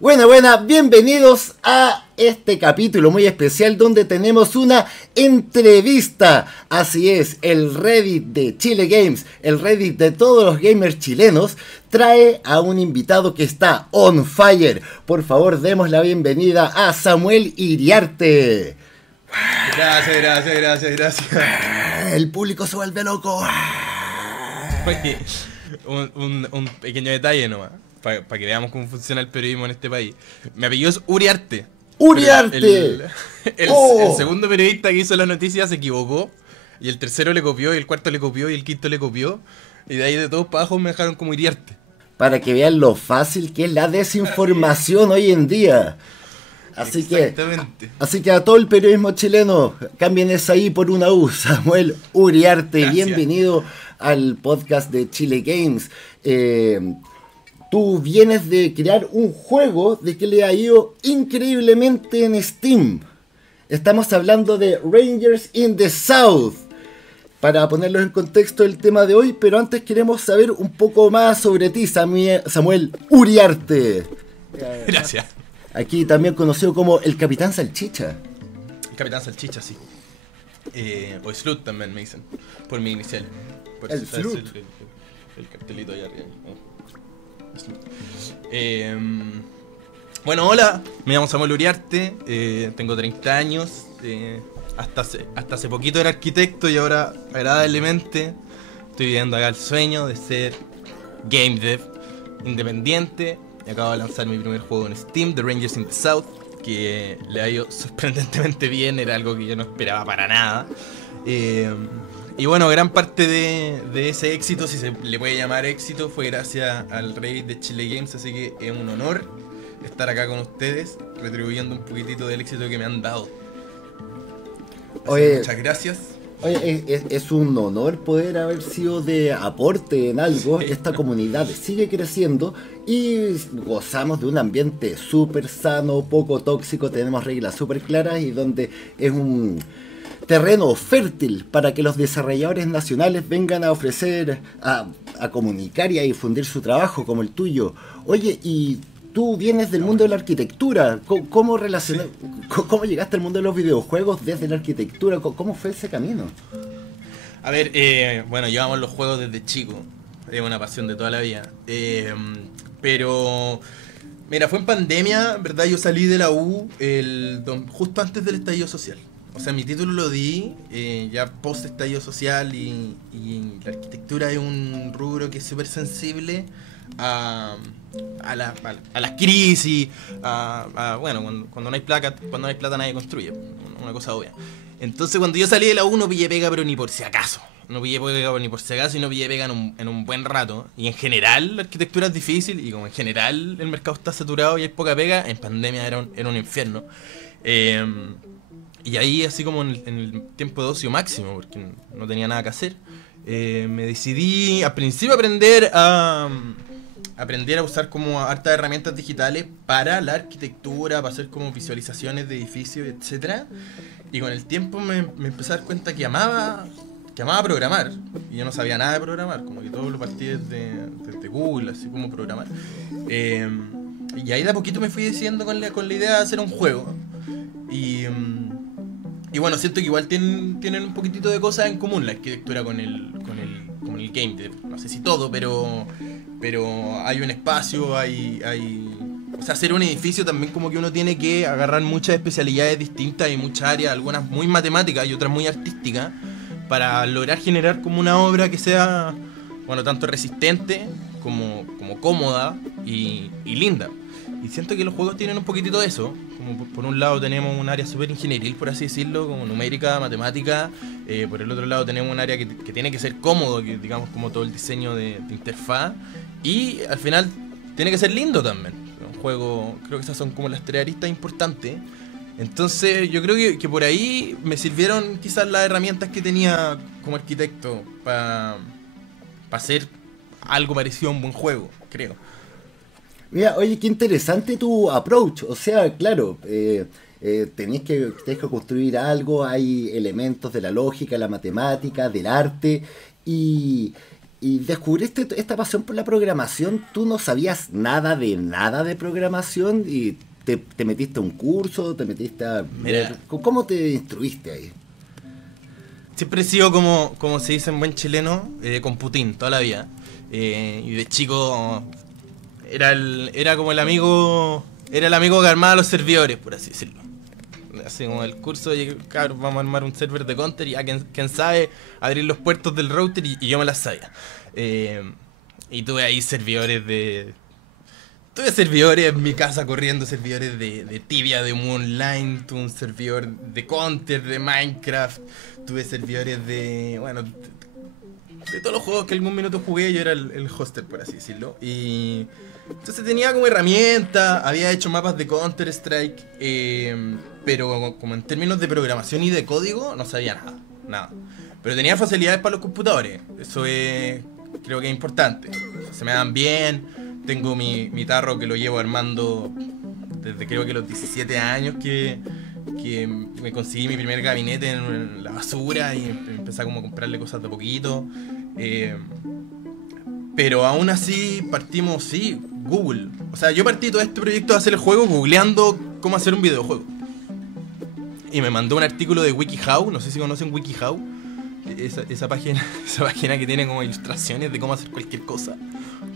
Buena, bienvenidos a este capítulo muy especial donde tenemos una entrevista. Así es, el Reddit de Chile Games, el Reddit de todos los gamers chilenos, trae a un invitado que está on fire. Por favor, demos la bienvenida a Samuel Iriarte. Gracias. El público se vuelve loco. Oye, un pequeño detalle nomás, para que veamos cómo funciona el periodismo en este país. Mi apellido es Uriarte. ¡Uriarte! El segundo periodista que hizo las noticias se equivocó, y el tercero le copió, y el cuarto le copió, y el quinto le copió, y de ahí de todos para abajo me dejaron como Iriarte. Para que vean lo fácil que es la desinformación hoy en día. Así que a todo el periodismo chileno, cambien esa I por una U. Samuel Uriarte, gracias. Bienvenido al podcast de Chile Games. Tú vienes de crear un juego de que le ha ido increíblemente en Steam. Estamos hablando de Rangers in the South. Para ponerlos en contexto el tema de hoy, pero antes queremos saber un poco más sobre ti, Samuel Uriarte. Gracias. Aquí también conocido como el Capitán Salchicha. El Capitán Salchicha, sí. O Slut también me dicen, por mi inicial. Por el Slut. El cartelito allá arriba. Bueno, hola, me llamo Samuel Uriarte, tengo 30 años, hasta hace poquito era arquitecto y ahora agradablemente estoy viviendo acá el sueño de ser game dev independiente. Acabo de lanzar mi primer juego en Steam, The Rangers in the South, que le ha ido sorprendentemente bien, era algo que yo no esperaba para nada. Y bueno, gran parte de ese éxito, si se le puede llamar éxito, fue gracias al Reddit de Chile Games, así que es un honor estar acá con ustedes, retribuyendo un poquitito del éxito que me han dado. Oye, muchas gracias. Oye, es un honor poder haber sido de aporte en algo. Esta comunidad sigue creciendo y gozamos de un ambiente súper sano, poco tóxico, tenemos reglas súper claras y donde es un terreno fértil para que los desarrolladores nacionales vengan a ofrecer, a comunicar y a difundir su trabajo como el tuyo. Oye, y tú vienes del mundo de la arquitectura. ¿Cómo llegaste al mundo de los videojuegos desde la arquitectura? ¿Cómo fue ese camino? A ver, bueno, llevamos los juegos desde chico. Es una pasión de toda la vida. Pero, mira, fue en pandemia, ¿verdad? Yo salí de la U justo antes del estallido social. O sea, mi título lo di ya post estallido social y la arquitectura es un rubro que es súper sensible a las crisis, bueno, cuando no hay plata nadie construye, una cosa obvia. Entonces cuando yo salí de la U no pillé pega, pero ni por si acaso. No pillé pega ni por si acaso y no pillé pega en un buen rato. Y en general la arquitectura es difícil y como en general el mercado está saturado y hay poca pega, en pandemia era un infierno. Y ahí, así como en el tiempo de ocio máximo, porque no tenía nada que hacer, me decidí al principio aprender a usar como hartas herramientas digitales para la arquitectura, para hacer como visualizaciones de edificios, etcétera. Y con el tiempo me empecé a dar cuenta que amaba programar. Y yo no sabía nada de programar, como que todo lo partí desde Google, así como programar. Y ahí de a poquito me fui decidiendo con la idea de hacer un juego. Y bueno, siento que igual tienen un poquitito de cosas en común la arquitectura con el game dev. No sé si todo, pero hay un espacio, o sea, hacer un edificio también como que uno tiene que agarrar muchas especialidades distintas y muchas áreas, algunas muy matemáticas y otras muy artísticas, para lograr generar como una obra que sea, bueno, tanto resistente como cómoda y linda. Y siento que los juegos tienen un poquitito de eso. Como por un lado tenemos un área súper ingenieril, por así decirlo, como numérica, matemática. Por el otro lado tenemos un área que tiene que ser cómodo, que digamos como todo el diseño de interfaz. Y al final tiene que ser lindo también. Un juego, creo que esas son como las tres aristas importantes. Entonces yo creo que por ahí me sirvieron quizás las herramientas que tenía como arquitecto para hacer algo parecido a un buen juego, creo. Mira, oye, qué interesante tu approach. O sea, claro, tenés que construir algo, hay elementos de la lógica, la matemática, del arte, y y descubriste esta pasión por la programación. Tú no sabías nada de programación y te metiste a un curso, te metiste a... Mira, ¿cómo te instruiste ahí? siempre he sido como se dice en buen chileno, con Putin toda la vida. Y de chico era como el amigo que armaba los servidores, por así decirlo. Así como el curso de, cabrón, vamos a armar un server de Counter y a quien sabe abrir los puertos del router y yo me las sabía. Y tuve ahí tuve servidores en mi casa corriendo, servidores de Tibia, de Moon Online, tuve un servidor de Counter, de Minecraft, tuve servidores de todos los juegos que algún minuto jugué, yo era el hoster, por así decirlo. Y entonces tenía como herramienta, había hecho mapas de Counter Strike, pero como en términos de programación y de código no sabía nada. Pero tenía facilidades para los computadores, eso creo que es importante. O sea, se me dan bien, tengo mi tarro que lo llevo armando desde creo que los 17 años que me conseguí mi primer gabinete en la basura y empecé a como comprarle cosas de poquito. Pero aún así partimos, sí, Google. O sea, yo partí todo este proyecto de hacer el juego googleando cómo hacer un videojuego. Y me mandó un artículo de WikiHow, no sé si conocen WikiHow. Esa página que tiene como ilustraciones de cómo hacer cualquier cosa.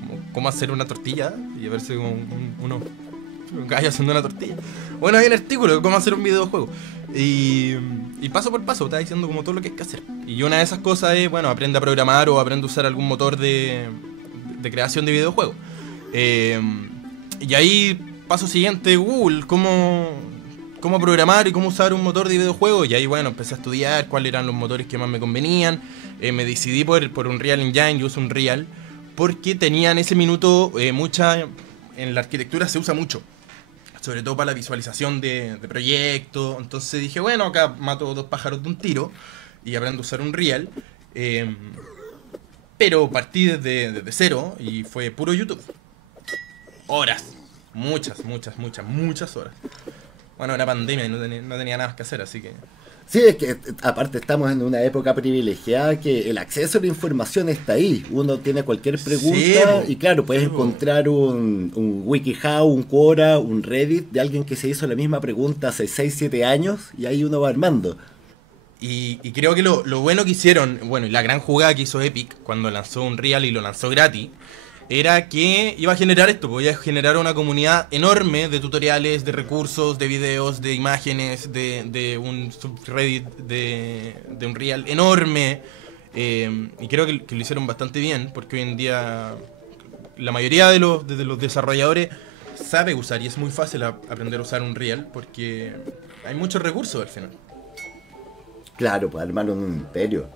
Como cómo hacer una tortilla y verse como un gallo haciendo una tortilla. Bueno, hay un artículo de cómo hacer un videojuego. Y paso por paso está diciendo como todo lo que hay que hacer. Y una de esas cosas es, bueno, aprende a programar o aprende a usar algún motor de creación de videojuegos. Y ahí, paso siguiente, Google, cómo programar y cómo usar un motor de videojuegos. Y ahí, bueno, empecé a estudiar cuáles eran los motores que más me convenían. Me decidí por un Real Engine, yo uso un Real, porque tenía en ese minuto en la arquitectura se usa mucho, sobre todo para la visualización de proyectos. Entonces dije, bueno, acá mato 2 pájaros de un tiro y aprendo a usar un Real. Pero partí desde cero y fue puro YouTube. Horas. Muchas horas. Bueno, era pandemia y no tenía nada más que hacer, así que... Sí, es que aparte estamos en una época privilegiada que el acceso a la información está ahí. Uno tiene cualquier pregunta y claro, puedes encontrar un WikiHow, un Quora, un Reddit de alguien que se hizo la misma pregunta hace 6-7 años y ahí uno va armando. Y creo que lo bueno que hicieron, bueno, y la gran jugada que hizo Epic cuando lanzó Unreal y lo lanzó gratis, era que iba a generar esto, pues iba a generar una comunidad enorme de tutoriales, de recursos, de videos, de imágenes, de un subreddit de Unreal enorme. Y creo que lo hicieron bastante bien, porque hoy en día la mayoría de los desarrolladores sabe usar, y es muy fácil aprender a usar Unreal, porque hay muchos recursos al final. Claro, pues armaron un imperio.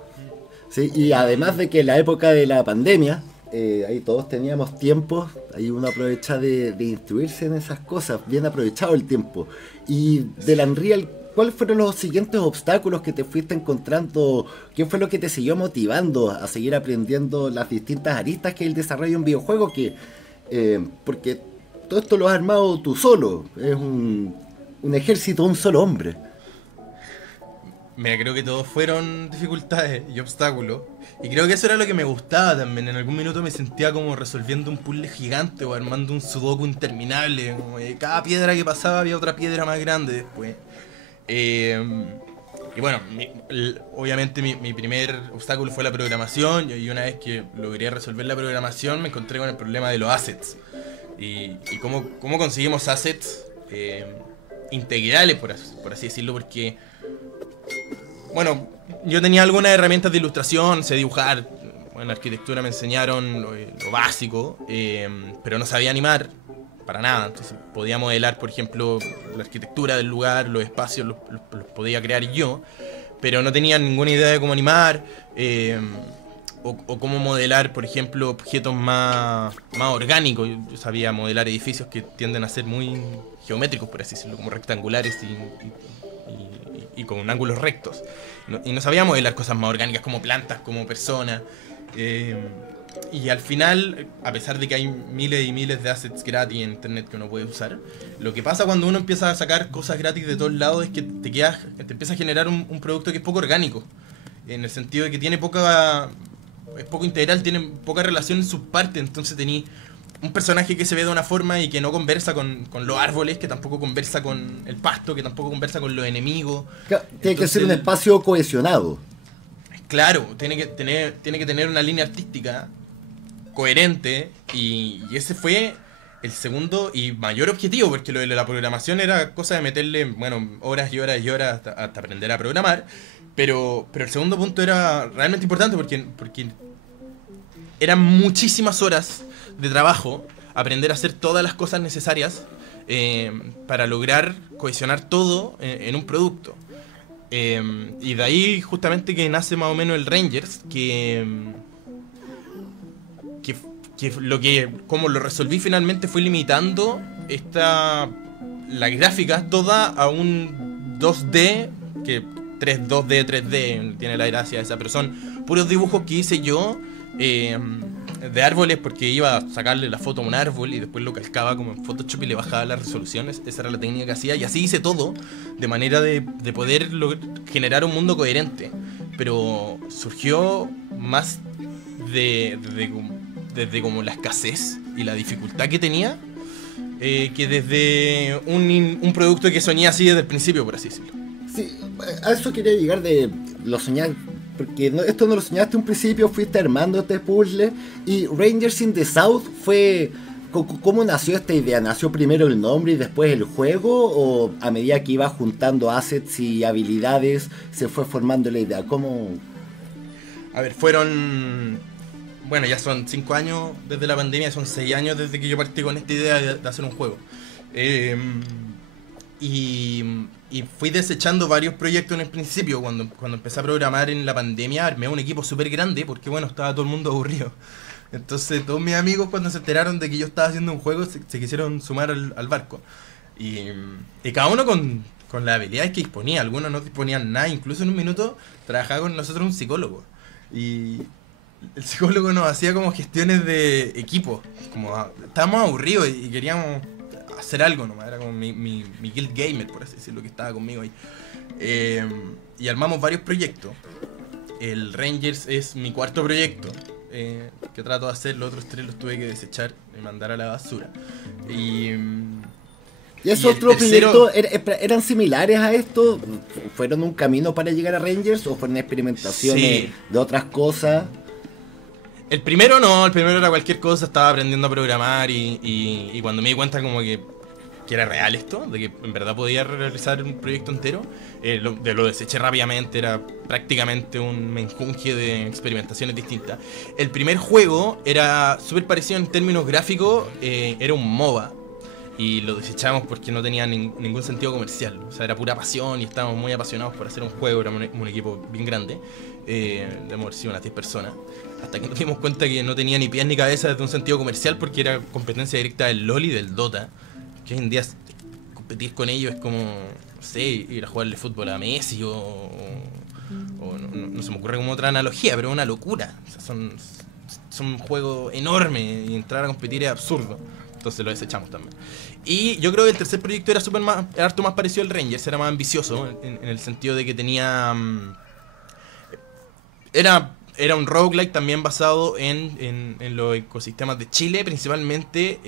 Sí, y además de que en la época de la pandemia, ahí todos teníamos tiempo, ahí uno aprovecha de instruirse en esas cosas, bien aprovechado el tiempo. Y del Unreal, ¿cuáles fueron los siguientes obstáculos que te fuiste encontrando? ¿Qué fue lo que te siguió motivando a seguir aprendiendo las distintas aristas que es el desarrollo de un videojuego? Porque todo esto lo has armado tú solo, es un ejército de un solo hombre. Mira, creo que todos fueron dificultades y obstáculos. Y creo que eso era lo que me gustaba también. En algún minuto me sentía como resolviendo un puzzle gigante o armando un sudoku interminable. Como cada piedra que pasaba había otra piedra más grande después. Y bueno, obviamente mi primer obstáculo fue la programación. Y una vez que logré resolver la programación me encontré con el problema de los assets. Y cómo conseguimos assets integrales, por así decirlo, porque... Bueno, yo tenía algunas herramientas de ilustración, sé dibujar, en arquitectura me enseñaron lo básico, pero no sabía animar para nada. Entonces podía modelar, por ejemplo, la arquitectura del lugar, los espacios, los podía crear yo, pero no tenía ninguna idea de cómo animar o cómo modelar, por ejemplo, objetos más orgánicos. Yo sabía modelar edificios que tienden a ser muy geométricos, por así decirlo, como rectangulares y con ángulos rectos. Y no sabía modelar cosas más orgánicas como plantas, como personas. Y al final, a pesar de que hay miles y miles de assets gratis en internet que uno puede usar, lo que pasa cuando uno empieza a sacar cosas gratis de todos lados es que te empieza a generar un producto que es poco orgánico. En el sentido de que tiene poca es poco integral, tiene poca relación en sus partes, entonces tení un personaje que se ve de una forma y que no conversa con los árboles, que tampoco conversa con el pasto, que tampoco conversa con los enemigos. Claro, tiene que ser un espacio cohesionado. Claro, tiene que tener una línea artística coherente, y ese fue el segundo y mayor objetivo, porque lo de la programación era cosa de meterle, bueno, horas y horas y horas hasta aprender a programar, pero el segundo punto era realmente importante porque eran muchísimas horas de trabajo, aprender a hacer todas las cosas necesarias para lograr cohesionar todo en un producto. Y de ahí justamente que nace más o menos el Rangers, que como lo resolví finalmente fue limitando las gráficas toda a un 2D, que 2D, 3D, tiene la gracia esa, pero son puros dibujos que hice yo de árboles, porque iba a sacarle la foto a un árbol y después lo calcaba como en Photoshop y le bajaba las resoluciones. Esa era la técnica que hacía, y así hice todo de manera de poder generar un mundo coherente, pero surgió más desde como la escasez y la dificultad que tenía, que desde un producto que soñé así desde el principio, por así decirlo. Sí, a eso quería llegar, de lo soñar, porque esto no lo soñaste un principio, fuiste armando este puzzle. Y Rangers in the South fue... ¿Cómo nació esta idea? ¿Nació primero el nombre y después el juego? ¿O a medida que iba juntando assets y habilidades se fue formando la idea? ¿Cómo...? A ver, fueron... Bueno, ya son 5 años desde la pandemia, son 6 años desde que yo partí con esta idea de hacer un juego. Y fui desechando varios proyectos en el principio. Cuando empecé a programar en la pandemia, armé un equipo súper grande porque, bueno, estaba todo el mundo aburrido. Entonces todos mis amigos, cuando se enteraron de que yo estaba haciendo un juego, se quisieron sumar al barco. Y cada uno con las habilidades que disponía. Algunos no disponían nada, incluso en un minuto trabajaba con nosotros un psicólogo. Y el psicólogo nos hacía como gestiones de equipo. Estábamos aburridos y queríamos hacer algo nomás. Era como mi guild gamer, por así decirlo, que estaba conmigo ahí. Y armamos varios proyectos. El Rangers es mi cuarto proyecto que trato de hacer. Los otros 3 los tuve que desechar y mandar a la basura. ¿Y esos otros proyectos eran similares a esto? ¿Fueron un camino para llegar a Rangers o fueron experimentaciones de otras cosas? El primero no, el primero era cualquier cosa, estaba aprendiendo a programar y cuando me di cuenta como que era real esto, de que en verdad podía realizar un proyecto entero, lo deseché rápidamente. Era prácticamente un menjunje de experimentaciones distintas. El primer juego era súper parecido en términos gráficos, era un MOBA, y lo desechamos porque no tenía ningún sentido comercial. O sea, era pura pasión y estábamos muy apasionados por hacer un juego. Era un equipo bien grande, debemos haber sido unas 10 personas, hasta que nos dimos cuenta que no tenía ni pies ni cabeza desde un sentido comercial, porque era competencia directa del LoL y del Dota, que hoy en día competir con ellos es como, no sé, ir a jugarle fútbol a Messi o no se me ocurre como otra analogía, pero es una locura. O sea, son juegos enormes y entrar a competir es absurdo. Entonces lo desechamos también. Y yo creo que el tercer proyecto era harto más parecido al Rangers, era más ambicioso en el sentido de que tenía... Era un roguelike también basado en los ecosistemas de Chile, principalmente.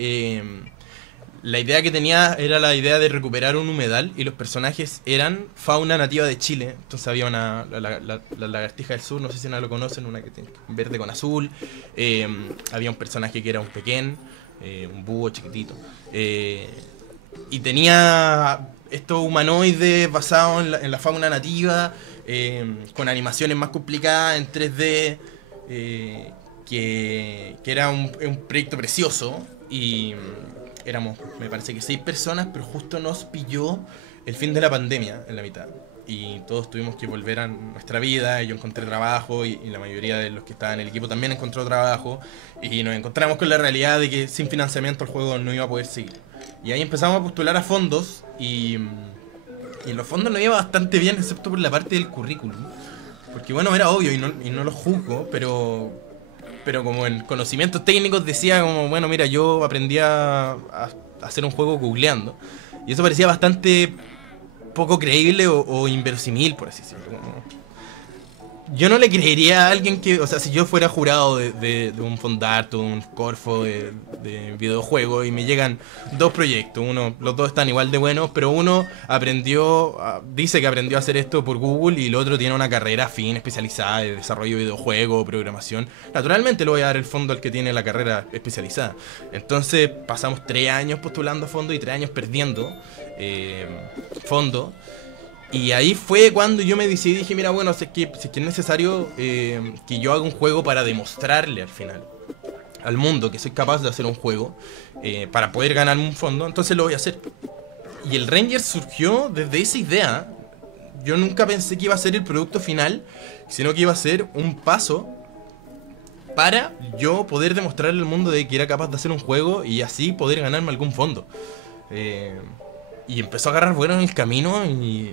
La idea que tenía era la idea de recuperar un humedal y los personajes eran fauna nativa de Chile. Entonces había la lagartija del sur, no sé si no lo conocen, una que tiene verde con azul. Había un personaje que era un pequeñ, un búho chiquitito. Y tenía estos humanoides basados en la fauna nativa, con animaciones más complicadas en 3D, que era un proyecto precioso. Y éramos, me parece que 6 personas, pero justo nos pilló el fin de la pandemia en la mitad. Y todos tuvimos que volver a nuestra vida. Yo encontré trabajo y la mayoría de los que estaban en el equipo también encontró trabajo. Y nos encontramos con la realidad de que sin financiamiento el juego no iba a poder seguir. Y ahí empezamos a postular a fondos y en los fondos nos iba bastante bien, excepto por la parte del currículum. Porque bueno, era obvio y no lo juzgo, pero como en conocimientos técnicos decía como, bueno, mira, yo aprendí a hacer un juego googleando. Y eso parecía bastante poco creíble o inverosímil, por así decirlo. yo no le creería a alguien que, o sea, si yo fuera jurado de un Fondart o un Corfo de videojuego y me llegan dos proyectos, los dos están igual de buenos, pero uno dice que aprendió a hacer esto por Google y el otro tiene una carrera afín, especializada de desarrollo de videojuegos, programación, naturalmente le voy a dar el fondo al que tiene la carrera especializada. Entonces pasamos 3 años postulando fondo y 3 años perdiendo fondo. Y ahí fue cuando yo me decidí, dije, mira, bueno, si es que es necesario que yo haga un juego para demostrarle al final al mundo que soy capaz de hacer un juego para poder ganarme un fondo, entonces lo voy a hacer. Y el Ranger surgió desde esa idea. Yo nunca pensé que iba a ser el producto final, sino que iba a ser un paso para yo poder demostrarle al mundo de que era capaz de hacer un juego y así poder ganarme algún fondo. Y empezó a agarrar vuelo en el camino y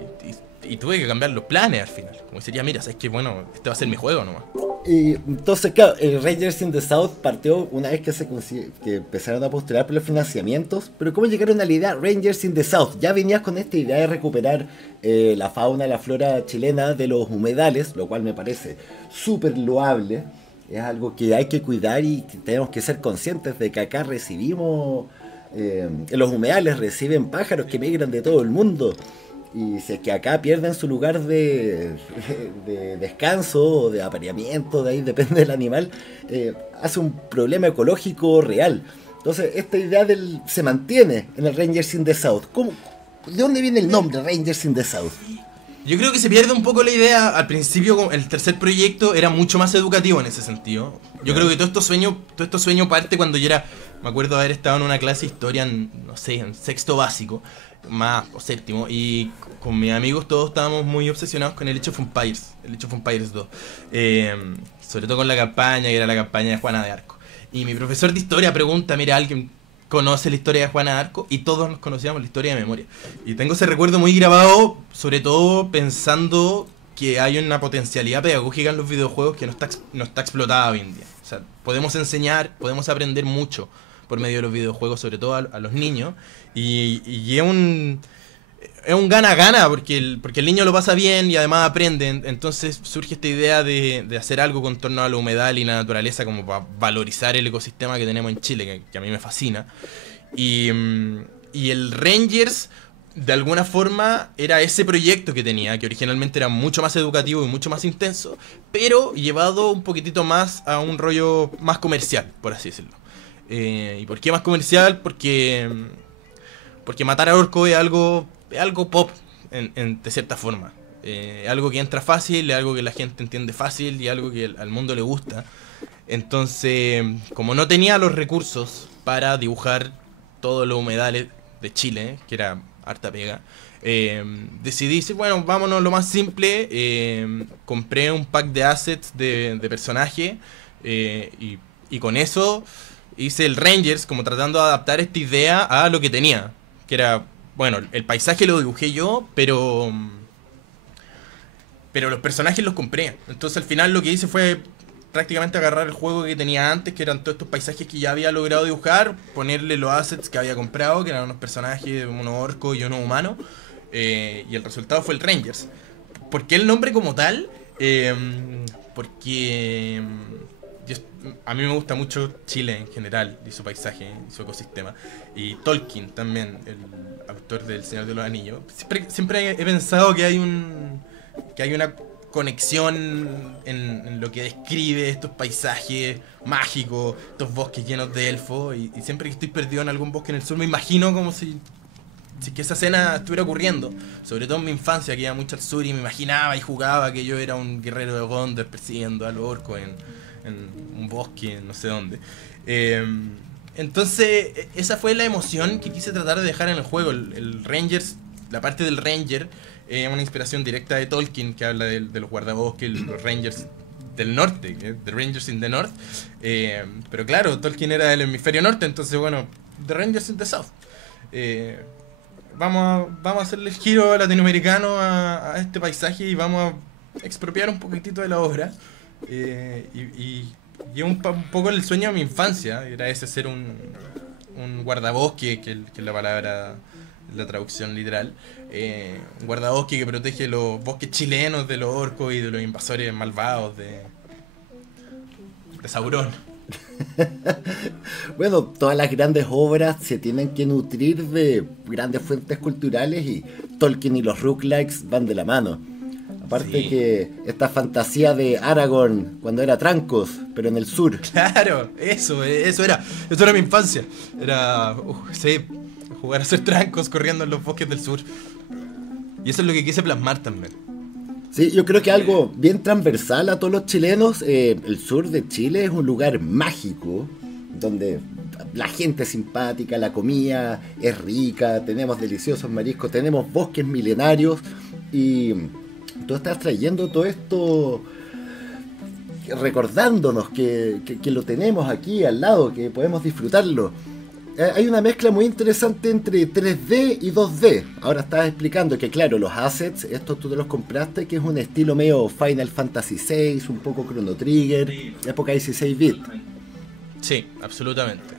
tuve que cambiar los planes al final. Como sería, mira, sabes que bueno, este va a ser mi juego nomás. Y entonces, claro, el Rangers in the South partió una vez que empezaron a postular por los financiamientos. Pero ¿cómo llegaron a la idea Rangers in the South? Ya venías con esta idea de recuperar la fauna, la flora chilena de los humedales, lo cual me parece súper loable. Es algo que hay que cuidar y que tenemos que ser conscientes de que acá recibimos... los humedales reciben pájaros que migran de todo el mundo. Y si es que acá pierden su lugar de descanso o de apareamiento, de ahí depende del animal, hace un problema ecológico real. Entonces esta idea se mantiene en el Rangers in the South. ¿De dónde viene el nombre Rangers in the South? Yo creo que se pierde un poco la idea. Al principio el tercer proyecto era mucho más educativo en ese sentido. Yo creo que todo esto sueño parte cuando yo me acuerdo haber estado en una clase de historia no sé, en sexto básico, más o séptimo, y con mis amigos todos estábamos muy obsesionados con el Age of Empires 2. Sobre todo con la campaña, que era la campaña de Juana de Arco. Y mi profesor de historia pregunta, mira, ¿alguien conoce la historia de Juana de Arco? Y todos nos conocíamos la historia de memoria. Y tengo ese recuerdo muy grabado, sobre todo pensando que hay una potencialidad pedagógica en los videojuegos que no está explotada hoy en día. O sea, podemos enseñar, podemos aprender mucho por medio de los videojuegos, sobre todo a los niños, y es un gana-gana, porque el niño lo pasa bien y además aprende. Entonces surge esta idea de hacer algo con torno a la humedal y la naturaleza, como para valorizar el ecosistema que tenemos en Chile, que a mí me fascina. Y el Rangers, de alguna forma, era ese proyecto que tenía, que originalmente era mucho más educativo y mucho más intenso, pero llevado un poquitito más a un rollo más comercial, por así decirlo. ¿Y por qué más comercial? Porque matar a orco es algo pop, de cierta forma. Algo que entra fácil, es algo que la gente entiende fácil y algo que al mundo le gusta. Entonces, como no tenía los recursos para dibujar todos los humedales de Chile, que era harta pega, decidí decir, bueno, vámonos lo más simple. Compré un pack de assets de personaje y con eso hice el Rangers, como tratando de adaptar esta idea a lo que tenía, que era, bueno, el paisaje lo dibujé yo, pero los personajes los compré. Entonces al final lo que hice fue prácticamente agarrar el juego que tenía antes, que eran todos estos paisajes que ya había logrado dibujar, ponerle los assets que había comprado, que eran unos personajes, unos orcos y unos humanos, y el resultado fue el Rangers. ¿Por qué el nombre como tal? Porque a mí me gusta mucho Chile en general, y su paisaje, y su ecosistema. Y Tolkien también, el autor del Señor de los Anillos. Siempre he pensado que hay una conexión en lo que describe estos paisajes mágicos, estos bosques llenos de elfos. Y siempre que estoy perdido en algún bosque en el sur me imagino como si que esa escena estuviera ocurriendo. Sobre todo en mi infancia, que iba mucho al sur y me imaginaba y jugaba que yo era un guerrero de Gondor persiguiendo a los orcos en un bosque, no sé dónde. Entonces, esa fue la emoción que quise tratar de dejar en el juego. El Rangers, la parte del Ranger, es una inspiración directa de Tolkien, que habla de los guardabosques, los Rangers del norte, The Rangers in the North. Pero claro, Tolkien era del hemisferio norte, entonces bueno, The Rangers in the South. Vamos a hacerle el giro latinoamericano a este paisaje y vamos a expropiar un poquitito de la obra. Y un poco el sueño de mi infancia era ese, ser un guardabosque, que es la palabra la traducción literal. Un guardabosque que protege los bosques chilenos de los orcos y de los invasores malvados de Sauron. Bueno, todas las grandes obras se tienen que nutrir de grandes fuentes culturales y Tolkien y los roguelikes van de la mano. Aparte Sí. que esta fantasía de Aragorn cuando era Trancos, pero en el sur. Claro, eso era mi infancia. Era, sí, jugar a ser trancos corriendo en los bosques del sur. Y eso es lo que quise plasmar también. Sí, yo creo que algo bien transversal a todos los chilenos. El sur de Chile es un lugar mágico, donde la gente es simpática, la comida es rica, tenemos deliciosos mariscos, tenemos bosques milenarios y tú estás trayendo todo esto recordándonos que lo tenemos aquí al lado, que podemos disfrutarlo. Hay una mezcla muy interesante entre 3D y 2D. Ahora estabas explicando que, claro, los assets, estos tú te los compraste, que es un estilo medio Final Fantasy VI, un poco Chrono Trigger, época 16-bit. Sí, absolutamente.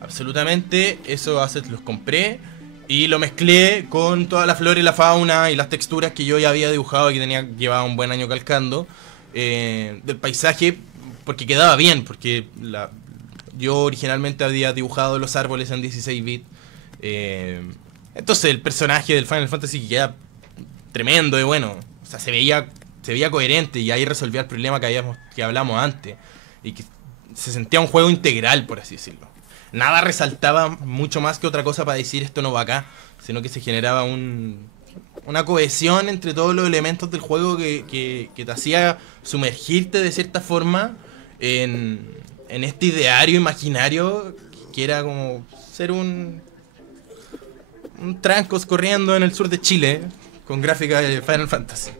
Absolutamente, esos assets los compré y lo mezclé con toda la flora y la fauna y las texturas que yo ya había dibujado y que llevaba un buen año calcando del paisaje, porque quedaba bien, porque yo originalmente había dibujado los árboles en 16-bit. Entonces el personaje del Final Fantasy queda tremendo y bueno. O sea, se veía coherente y ahí resolvía el problema que hablamos antes. Y que se sentía un juego integral, por así decirlo. Nada resaltaba mucho más que otra cosa para decir esto no va acá, sino que se generaba una cohesión entre todos los elementos del juego que te hacía sumergirte de cierta forma en este ideario imaginario que era como ser un Trancos corriendo en el sur de Chile con gráfica de Final Fantasy,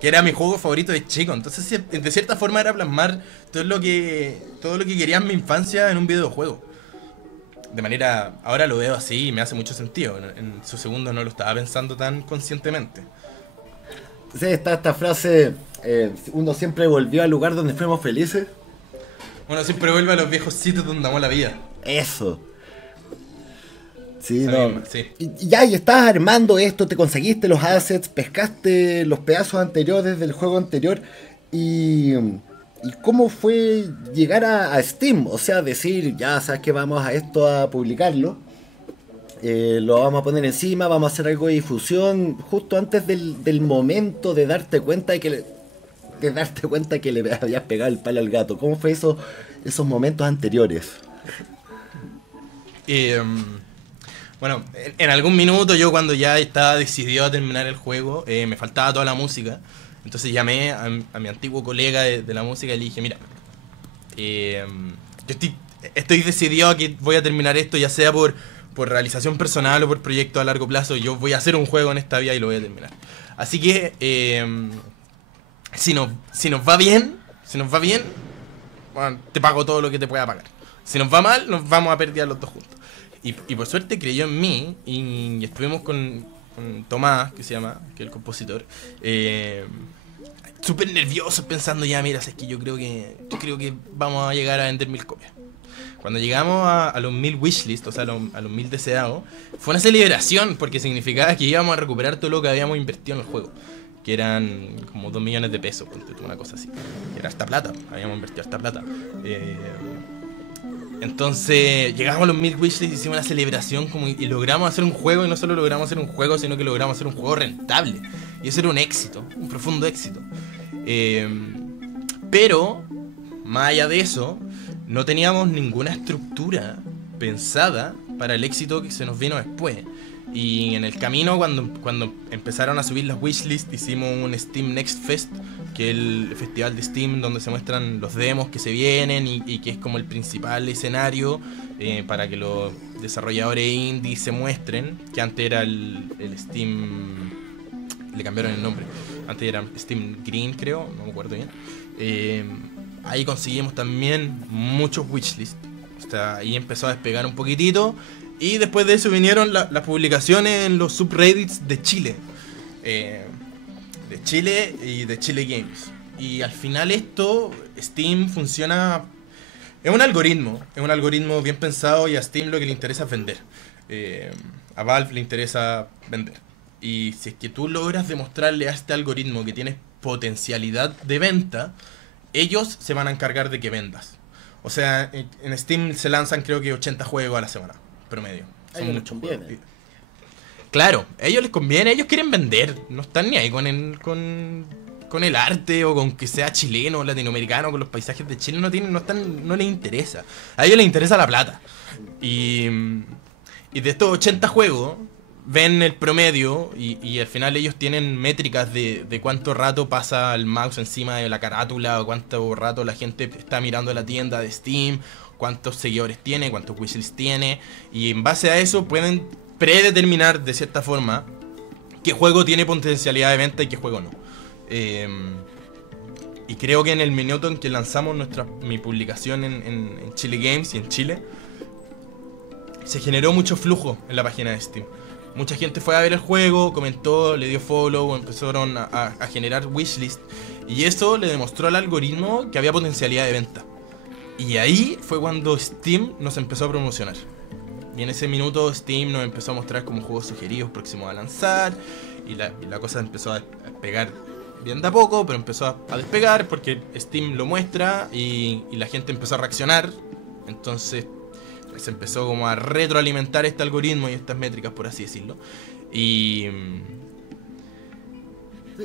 que era mi juego favorito de chico. Entonces de cierta forma era plasmar todo lo que quería en mi infancia en un videojuego. De manera, ahora lo veo así y me hace mucho sentido. En su segundo no lo estaba pensando tan conscientemente. Sí, está esta frase, uno siempre volvió al lugar donde fuimos felices. Uno siempre vuelve a los viejos sitios donde amó la vida. Eso. Sí, Esa no. misma, sí. Y ya, y estás armando esto, te conseguiste los assets, pescaste los pedazos anteriores del juego anterior. ¿Y cómo fue llegar a Steam? O sea, decir, ya sabes que vamos a esto a publicarlo. Lo vamos a poner encima, vamos a hacer algo de difusión justo antes del momento de darte cuenta de que le habías pegado el palo al gato. ¿Cómo fue esos momentos anteriores? Bueno, en algún minuto yo cuando ya estaba decidido a terminar el juego, me faltaba toda la música. Entonces llamé a mi antiguo colega de la música y le dije, mira, yo estoy decidido a que voy a terminar esto, ya sea por realización personal o por proyecto a largo plazo. Yo voy a hacer un juego en esta vida y lo voy a terminar. Así que si nos va bien, bueno, te pago todo lo que te pueda pagar. Si nos va mal, nos vamos a perder los dos juntos. Y por suerte creyó en mí y estuvimos con Tomás, que se llama, que es el compositor, súper nerviosos pensando ya, mira, es que yo creo que vamos a llegar a vender 1000 copias. Cuando llegamos a los 1000 wishlist, o sea, a los 1000 deseados, fue una celebración porque significaba que íbamos a recuperar todo lo que habíamos invertido en el juego, que eran como 2 millones de pesos, una cosa así. Era harta plata, habíamos invertido harta plata. Entonces llegamos a los 1000 wishlists, hicimos una celebración y logramos hacer un juego, y no solo logramos hacer un juego, sino que logramos hacer un juego rentable. Y eso era un éxito, un profundo éxito. Pero, más allá de eso, no teníamos ninguna estructura pensada para el éxito que se nos vino después. Y en el camino, cuando empezaron a subir las wishlists, hicimos un Steam Next Fest, que es el festival de Steam donde se muestran los demos que se vienen y que es como el principal escenario para que los desarrolladores indie se muestren, que antes era el Steam... le cambiaron el nombre, antes era Steam Green, creo, no me acuerdo bien. Ahí conseguimos también muchos wishlists, o sea, ahí empezó a despegar un poquitito. Y después de eso vinieron las publicaciones en los subreddits de Chile. De Chile y de Chile Games. Y al final Steam funciona... Es un algoritmo bien pensado y a Steam lo que le interesa es vender. A Valve le interesa vender. Y si es que tú logras demostrarle a este algoritmo que tienes potencialidad de venta, ellos se van a encargar de que vendas. O sea, en Steam se lanzan creo que 80 juegos a la semana, promedio. A ellos les conviene. Claro, a ellos les conviene, ellos quieren vender. No están ni ahí con el arte o con que sea chileno, latinoamericano, con los paisajes de Chile. No les interesa. A ellos les interesa la plata. Y de estos 80 juegos, ven el promedio y al final ellos tienen métricas de cuánto rato pasa el mouse encima de la carátula, o cuánto rato la gente está mirando la tienda de Steam, cuántos seguidores tiene, cuántos wishlists tiene, y en base a eso pueden predeterminar de cierta forma qué juego tiene potencialidad de venta y qué juego no. Y creo que en el minuto en que lanzamos mi publicación en Chile Games y en Chile, se generó mucho flujo en la página de Steam. Mucha gente fue a ver el juego, comentó, le dio follow, empezaron a generar wishlist. Y eso le demostró al algoritmo que había potencialidad de venta. Y ahí fue cuando Steam nos empezó a promocionar. Y en ese minuto Steam nos empezó a mostrar como juegos sugeridos próximos a lanzar. Y la cosa empezó a despegar bien de a poco, pero empezó a despegar porque Steam lo muestra y la gente empezó a reaccionar. Entonces se empezó como a retroalimentar este algoritmo y estas métricas, por así decirlo. Y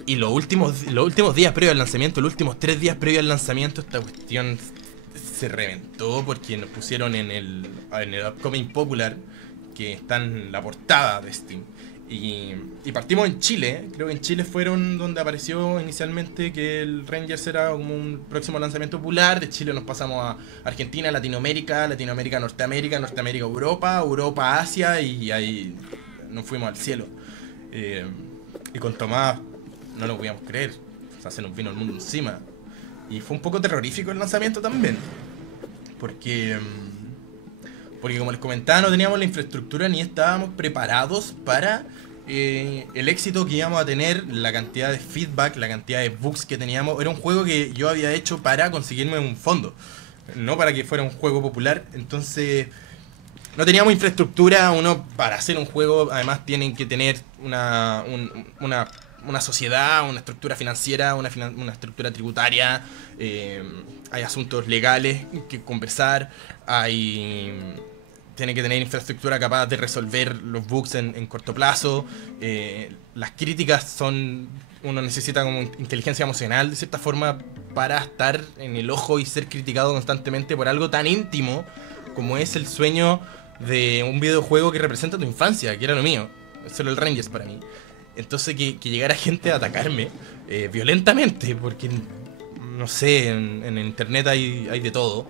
los últimos días previos al lanzamiento, los últimos 3 días previos al lanzamiento, esta cuestión se reventó porque nos pusieron en el Upcoming Popular, que está en la portada de Steam. Y partimos en Chile. Creo que en Chile fueron donde apareció inicialmente que el Rangers era como un próximo lanzamiento popular. De Chile nos pasamos a Argentina, Latinoamérica, Norteamérica, Europa, Asia, y ahí nos fuimos al cielo. Y con Tomás no lo podíamos creer. O sea, se nos vino el mundo encima. Y fue un poco terrorífico el lanzamiento también. Porque como les comentaba, no teníamos la infraestructura ni estábamos preparados para el éxito que íbamos a tener, la cantidad de feedback, la cantidad de bugs que teníamos. Era un juego que yo había hecho para conseguirme un fondo, no para que fuera un juego popular. Entonces no teníamos infraestructura. Uno, para hacer un juego, además tienen que tener una sociedad, una estructura financiera, una estructura tributaria. Hay asuntos legales que conversar, tiene que tener infraestructura capaz de resolver los bugs en corto plazo. Las críticas uno necesita como inteligencia emocional de cierta forma para estar en el ojo y ser criticado constantemente por algo tan íntimo como es el sueño de un videojuego que representa tu infancia, que era lo mío. Eso era el Rangers para mí. Entonces que llegara gente a atacarme violentamente, porque no sé, en internet hay de todo.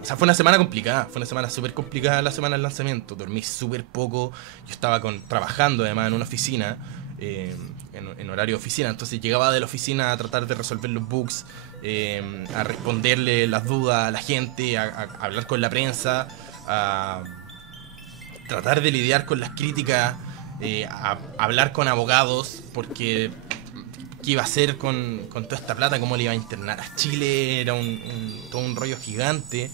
O sea, fue una semana complicada, fue una semana súper complicada la semana del lanzamiento. Dormí súper poco, yo estaba trabajando además en una oficina, en horario de oficina. Entonces llegaba de la oficina a tratar de resolver los bugs, a responderle las dudas a la gente, a hablar con la prensa, a tratar de lidiar con las críticas, a hablar con abogados, porque qué iba a hacer con toda esta plata, cómo le iba a internar a Chile. Era todo un rollo gigante.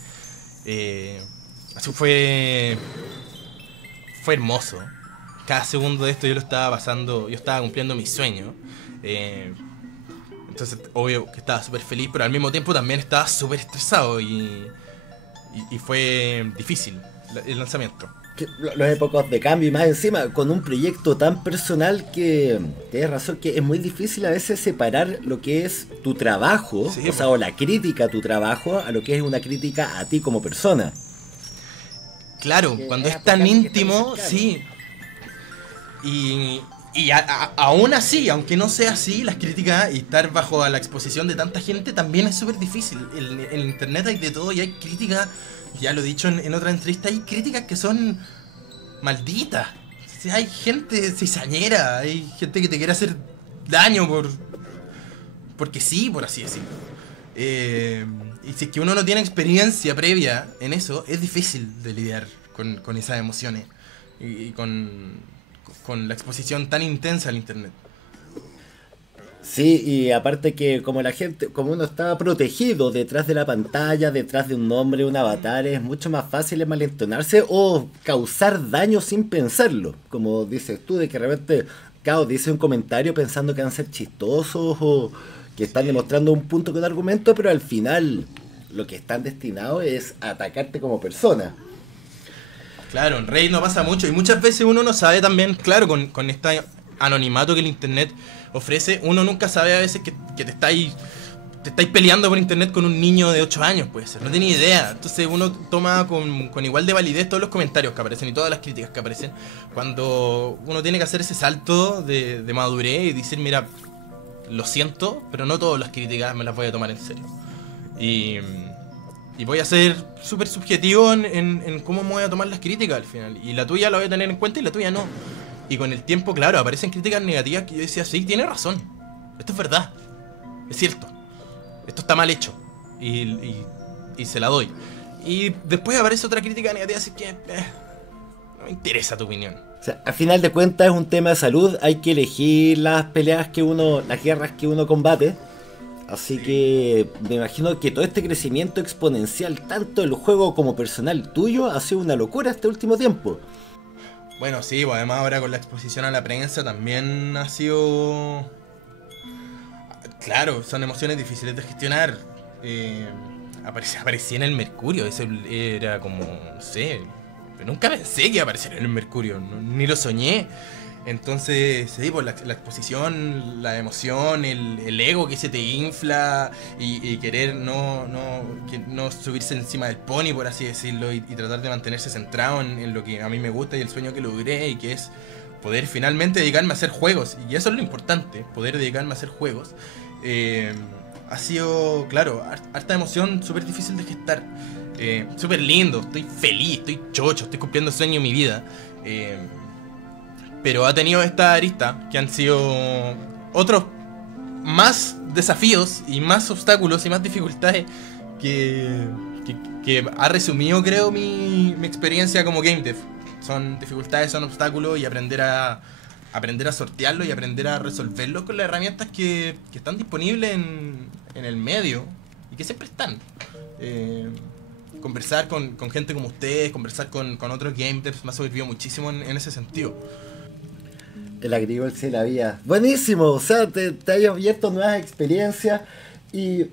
Así fue hermoso. Cada segundo de esto yo lo estaba pasando, yo estaba cumpliendo mi sueño. Entonces obvio que estaba súper feliz, pero al mismo tiempo también estaba súper estresado y fue difícil el lanzamiento. Los épocas de cambio y más encima con un proyecto tan personal que tienes razón que es muy difícil a veces separar lo que es tu trabajo, sí, o la crítica a tu trabajo, a lo que es una crítica a ti como persona. Claro, cuando es tan íntimo, sí. Y aún así, aunque no sea así, las críticas y estar bajo la exposición de tanta gente también es súper difícil. En internet hay de todo y hay críticas. Ya lo he dicho en otra entrevista, hay críticas que son malditas. O sea, hay gente cizañera, hay gente que te quiere hacer daño porque sí, por así decirlo. Y si es que uno no tiene experiencia previa en eso, es difícil de lidiar con esas emociones y con la exposición tan intensa al internet. Sí, y aparte que como la gente, como uno está protegido detrás de la pantalla, detrás de un nombre, un avatar, es mucho más fácil de malentonarse o causar daño sin pensarlo. Como dices tú, de que de repente, claro, dice un comentario pensando que van a ser chistosos o que están Sí. demostrando un punto con argumento, pero al final lo que están destinados es a atacarte como persona. Claro, en Reddit no pasa mucho y muchas veces uno no sabe también, claro, con este anonimato que el internet ofrece, uno nunca sabe a veces que te estáis peleando por internet con un niño de 8 años, puede ser, no tiene idea. Entonces uno toma con igual de validez todos los comentarios que aparecen y todas las críticas que aparecen cuando uno tiene que hacer ese salto de madurez y decir, mira, lo siento, pero no todas las críticas me las voy a tomar en serio. Y, y voy a ser súper subjetivo en cómo me voy a tomar las críticas al final. Y la tuya la voy a tener en cuenta y la tuya no. Y con el tiempo, claro, aparecen críticas negativas que yo decía, sí, tiene razón. Esto es verdad. Es cierto. Esto está mal hecho. Y se la doy. Y después aparece otra crítica negativa, así que no me interesa tu opinión. O sea, al final de cuentas es un tema de salud, hay que elegir las peleas que uno, las guerras que uno combate. Así que me imagino que todo este crecimiento exponencial, tanto del juego como personal tuyo, ha sido una locura este último tiempo. Bueno, sí, pues además ahora con la exposición a la prensa también ha sido... Claro, son emociones difíciles de gestionar. Aparecí en el Mercurio, eso era como, no sé, nunca pensé que iba a aparecer en el Mercurio, ni lo soñé. Entonces, sí, pues la exposición, la emoción, el ego que se te infla y querer no subirse encima del pony, por así decirlo, y tratar de mantenerse centrado en lo que a mí me gusta y el sueño que logré y que es poder finalmente dedicarme a hacer juegos. Y eso es lo importante, poder dedicarme a hacer juegos. Ha sido, claro, harta emoción, súper difícil de gestar. Súper lindo, estoy feliz, estoy chocho, estoy cumpliendo el sueño de mi vida. Pero ha tenido esta arista que han sido otros más desafíos y más obstáculos y más dificultades que, que ha resumido, creo, mi experiencia como game dev. Son dificultades, son obstáculos y aprender a sortearlos y aprender a resolverlos con las herramientas que están disponibles en el medio y que siempre están. Conversar con gente como ustedes, conversar con otros game devs me ha servido muchísimo en ese sentido. El agridulce de la vida. Buenísimo, o sea, te hayas abierto nuevas experiencias. Y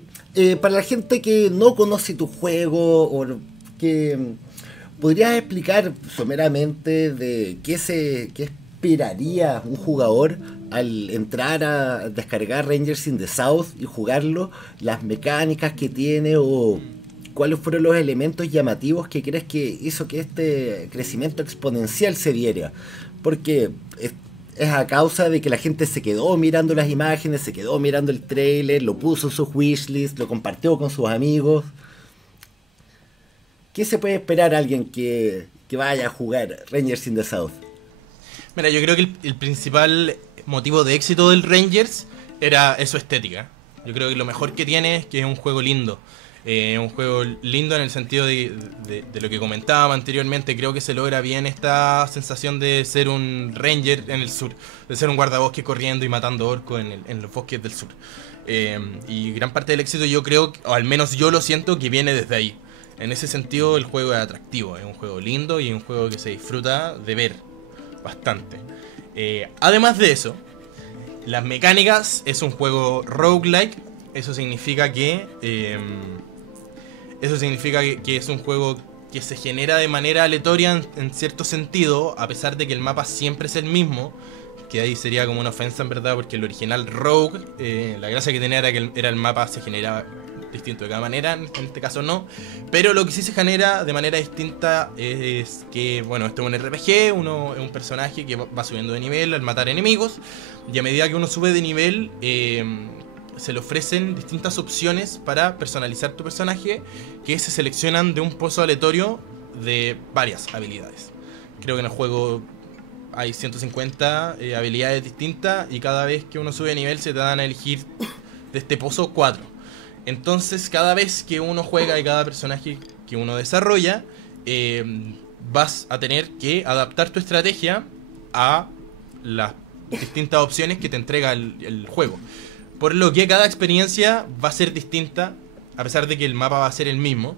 para la gente que no conoce tu juego, o que podrías explicar someramente de qué esperaría un jugador al entrar a descargar Rangers in the South y jugarlo, las mecánicas que tiene o cuáles fueron los elementos llamativos que crees que hizo que este crecimiento exponencial se diera. Porque es a causa de que la gente se quedó mirando las imágenes, se quedó mirando el trailer, lo puso en su wishlist, lo compartió con sus amigos. ¿Qué se puede esperar a alguien que vaya a jugar Rangers in the South? Mira, yo creo que el principal motivo de éxito del Rangers es su estética. Yo creo que lo mejor que tiene es que es un juego lindo. Un juego lindo en el sentido de lo que comentábamos anteriormente. Creo que se logra bien esta sensación de ser un ranger en el sur, de ser un guardabosque corriendo y matando orcos en los bosques del sur. Y gran parte del éxito yo creo, o al menos yo lo siento, que viene desde ahí. En ese sentido el juego es atractivo, es un juego lindo y es un juego que se disfruta de ver bastante. Además de eso, las mecánicas, es un juego roguelike. Eso significa que es un juego que se genera de manera aleatoria en cierto sentido, a pesar de que el mapa siempre es el mismo, que ahí sería como una ofensa en verdad, porque el original Rogue, la gracia que tenía era que el mapa se generaba distinto de cada manera, en este caso no, pero lo que sí se genera de manera distinta es que, bueno, esto es un RPG, uno es un personaje que va subiendo de nivel al matar enemigos, y a medida que uno sube de nivel, se le ofrecen distintas opciones para personalizar tu personaje que se seleccionan de un pozo aleatorio de varias habilidades. Creo que en el juego hay 150 habilidades distintas y cada vez que uno sube de nivel se te dan a elegir de este pozo 4. Entonces cada vez que uno juega y cada personaje que uno desarrolla, vas a tener que adaptar tu estrategia a las distintas opciones que te entrega el juego. Por lo que cada experiencia va a ser distinta, a pesar de que el mapa va a ser el mismo.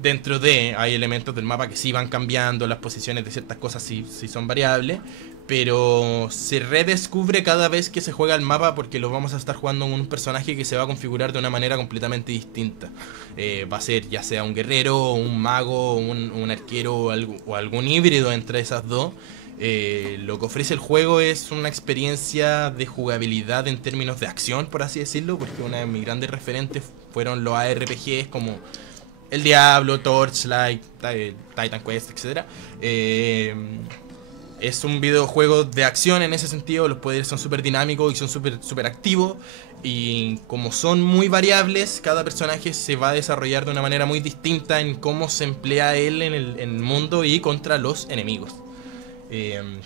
Dentro de, hay elementos del mapa que sí van cambiando, las posiciones de ciertas cosas sí son variables, pero se redescubre cada vez que se juega el mapa, porque lo vamos a estar jugando con un personaje que se va a configurar de una manera completamente distinta. Va a ser ya sea un guerrero, un mago, un arquero o algún híbrido entre esas dos. Lo que ofrece el juego es una experiencia de jugabilidad en términos de acción, por así decirlo, porque una de mis grandes referentes fueron los ARPGs como El Diablo, Torchlight, Titan Quest, etc. Es un videojuego de acción en ese sentido. Los poderes son súper dinámicos y son súper activos. Y como son muy variables, cada personaje se va a desarrollar de una manera muy distinta en cómo se emplea él en el mundo y contra los enemigos.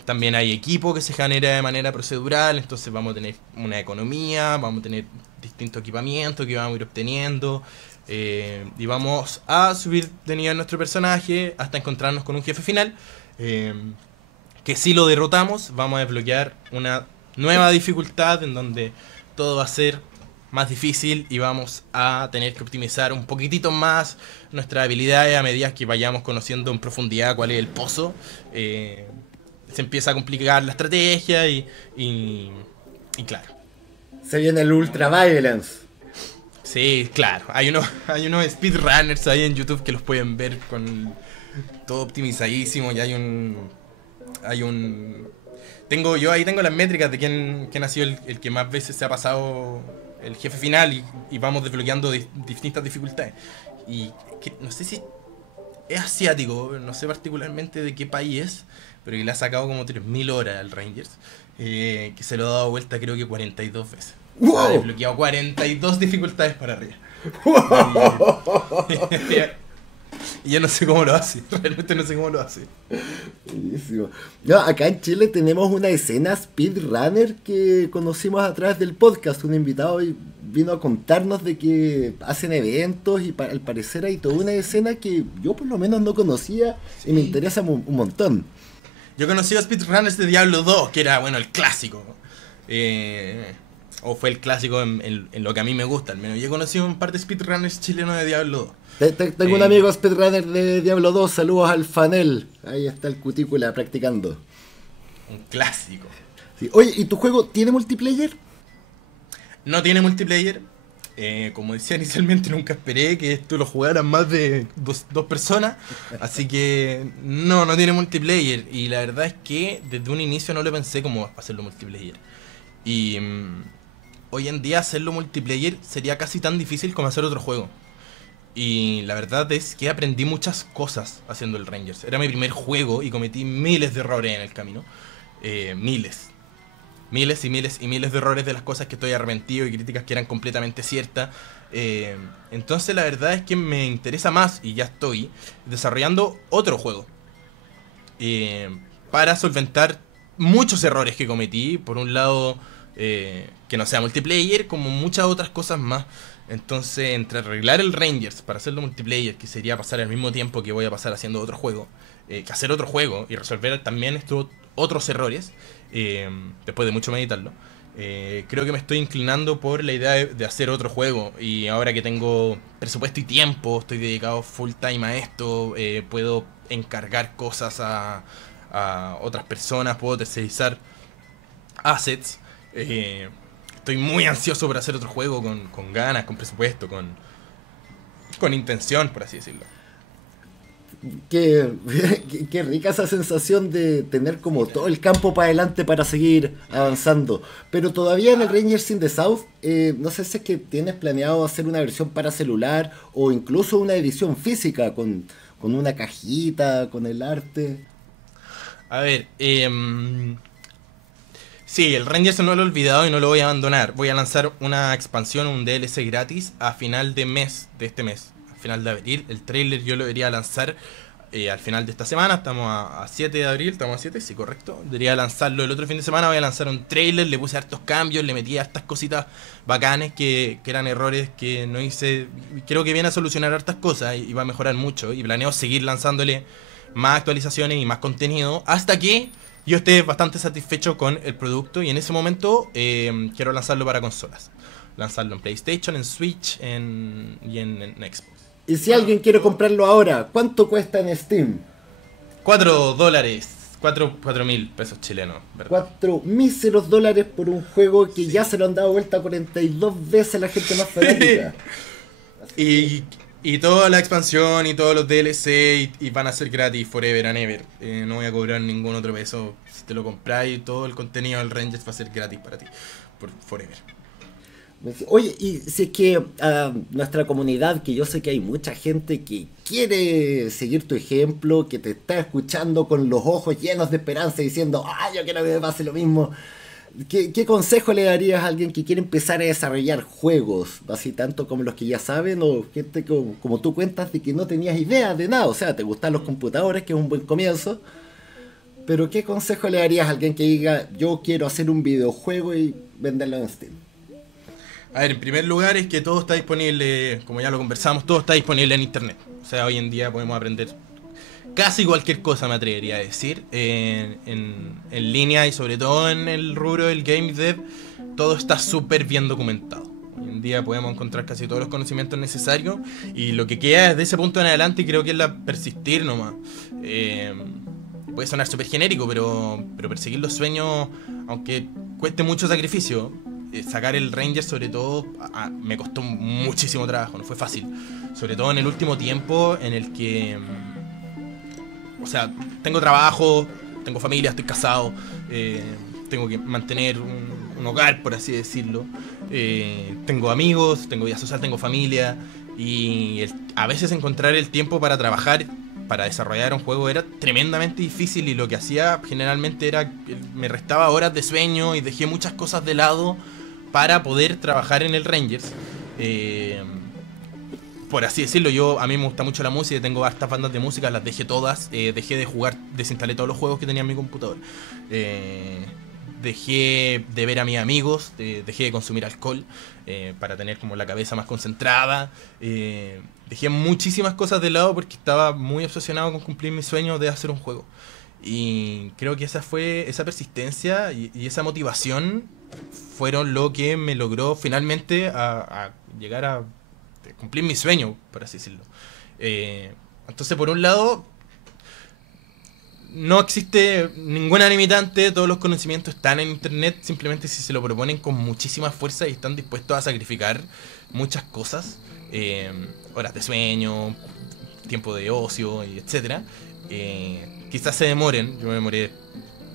También hay equipo que se genera de manera procedural, entonces vamos a tener una economía, vamos a tener distinto equipamiento que vamos a ir obteniendo, y vamos a subir de nivel nuestro personaje hasta encontrarnos con un jefe final, que si lo derrotamos vamos a desbloquear una nueva dificultad en donde todo va a ser más difícil y vamos a tener que optimizar un poquitito más nuestras habilidades a medida que vayamos conociendo en profundidad cuál es el pozo. Se empieza a complicar la estrategia y claro. Se viene el Ultra Violence. Sí, claro. Hay unos speedrunners ahí en YouTube que los pueden ver con todo optimizadísimo y yo ahí tengo las métricas de quién ha sido el que más veces se ha pasado el jefe final y vamos desbloqueando distintas dificultades. Y que, no sé si es asiático, no sé particularmente de qué país es, pero que le ha sacado como 3000 horas al Rangers, que se lo ha dado vuelta creo que 42 veces. ¡Wow! O sea, ha desbloqueado 42 dificultades para arriba. Y yo no sé cómo lo hace, realmente no sé cómo lo hace. Buenísimo. No, acá en Chile tenemos una escena speedrunner que conocimos a través del podcast. Un invitado vino a contarnos de que hacen eventos y al parecer hay toda una escena que yo por lo menos no conocía, sí. Y me interesa un montón. Yo conocí a speedrunners de Diablo 2, que era, bueno, el clásico. O fue el clásico en lo que a mí me gusta, al menos. Yo he conocido un par de speedrunners chilenos de Diablo 2. Tengo un amigo speedrunner de Diablo 2, saludos al Fanel. Ahí está el cutícula practicando. Un clásico. Sí. Oye, ¿y tu juego tiene multiplayer? No tiene multiplayer. Como decía inicialmente, nunca esperé que esto lo jugaran más de dos personas. Así que no tiene multiplayer. Y la verdad es que desde un inicio no lo pensé como hacerlo multiplayer. Y hoy en día hacerlo multiplayer sería casi tan difícil como hacer otro juego. Y la verdad es que aprendí muchas cosas haciendo el Rangers. Era mi primer juego y cometí miles de errores en el camino. Miles y miles de errores de las cosas que estoy arrepentido y críticas que eran completamente ciertas. Entonces la verdad es que me interesa más, y ya estoy desarrollando otro juego para solventar muchos errores que cometí. Por un lado, que no sea multiplayer, como muchas otras cosas más. Entonces, entre arreglar el Rangers para hacerlo multiplayer, que sería pasar al mismo tiempo que voy a pasar haciendo otro juego, que hacer otro juego y resolver también estos otros errores, después de mucho meditarlo, creo que me estoy inclinando por la idea de hacer otro juego. Y ahora que tengo presupuesto y tiempo, estoy dedicado full time a esto, puedo encargar cosas a otras personas, puedo tercerizar assets. Estoy muy ansioso por hacer otro juego con ganas, con presupuesto, con intención, por así decirlo. Qué rica esa sensación de tener como todo el campo para adelante para seguir avanzando. Pero todavía en el Rangers in the South, no sé si es que tienes planeado hacer una versión para celular o incluso una edición física con una cajita, con el arte. A ver, sí, el Rangers no lo he olvidado y no lo voy a abandonar. Voy a lanzar una expansión, un DLC gratis a final de este mes. Final de abril. El trailer yo lo debería lanzar al final de esta semana. Estamos a 7 de abril, estamos a 7, sí, correcto. Debería lanzarlo el otro fin de semana. Voy a lanzar un trailer, le puse hartos cambios, le metí hartas cositas bacanes que eran errores que no hice. Creo que viene a solucionar hartas cosas y va a mejorar mucho. Y planeo seguir lanzándole más actualizaciones y más contenido hasta que yo esté bastante satisfecho con el producto y en ese momento quiero lanzarlo para consolas. Lanzarlo en PlayStation, en Switch y en Xbox. Y si alguien quiere comprarlo ahora, ¿cuánto cuesta en Steam? $4. 4.000 pesos chilenos, ¿verdad? 4 míseros dólares por un juego que ya se lo han dado vuelta 42 veces la gente más fanática. Y toda la expansión y todos los DLC y van a ser gratis forever and ever. No voy a cobrar ningún otro peso. Si te lo compras y todo el contenido del Rangers va a ser gratis para ti. Por forever. Oye, y si es que nuestra comunidad, que yo sé que hay mucha gente que quiere seguir tu ejemplo, que te está escuchando con los ojos llenos de esperanza diciendo, yo quiero que me pase lo mismo. ¿Qué consejo le darías a alguien que quiere empezar a desarrollar juegos, así tanto como los que ya saben, o gente como tú cuentas de que no tenías idea de nada? O sea, te gustan los computadores, que es un buen comienzo, pero ¿qué consejo le darías a alguien que diga, yo quiero hacer un videojuego y venderlo en Steam? A ver, en primer lugar es que todo está disponible, como ya lo conversamos, todo está disponible en internet. O sea, hoy en día podemos aprender casi cualquier cosa, me atrevería a decir, en línea y sobre todo en el rubro del game dev, todo está súper bien documentado. Hoy en día podemos encontrar casi todos los conocimientos necesarios y lo que queda desde ese punto en adelante creo que es la persistir nomás. Puede sonar súper genérico, pero perseguir los sueños, aunque cueste mucho sacrificio. Sacar el Ranger sobre todo me costó muchísimo trabajo, no fue fácil, sobre todo en el último tiempo en el que o sea, tengo trabajo, tengo familia, estoy casado, tengo que mantener un hogar, por así decirlo, tengo amigos, tengo vida social, tengo familia y a veces encontrar el tiempo para trabajar, para desarrollar un juego era tremendamente difícil y lo que hacía generalmente era me restaba horas de sueño y dejé muchas cosas de lado para poder trabajar en el Rangers. Por así decirlo, a mí me gusta mucho la música, tengo hartas bandas de música, las dejé todas, dejé de jugar, desinstalé todos los juegos que tenía en mi computador, dejé de ver a mis amigos, dejé de consumir alcohol para tener como la cabeza más concentrada, dejé muchísimas cosas de lado porque estaba muy obsesionado con cumplir mi sueño de hacer un juego. Y creo que esa persistencia y esa motivación fueron lo que me logró finalmente a llegar a cumplir mi sueño, por así decirlo. Entonces, por un lado, no existe ninguna limitante, todos los conocimientos están en internet, simplemente si se lo proponen con muchísima fuerza y están dispuestos a sacrificar muchas cosas, horas de sueño, tiempo de ocio, y etcétera. Quizás se demoren, yo me demoré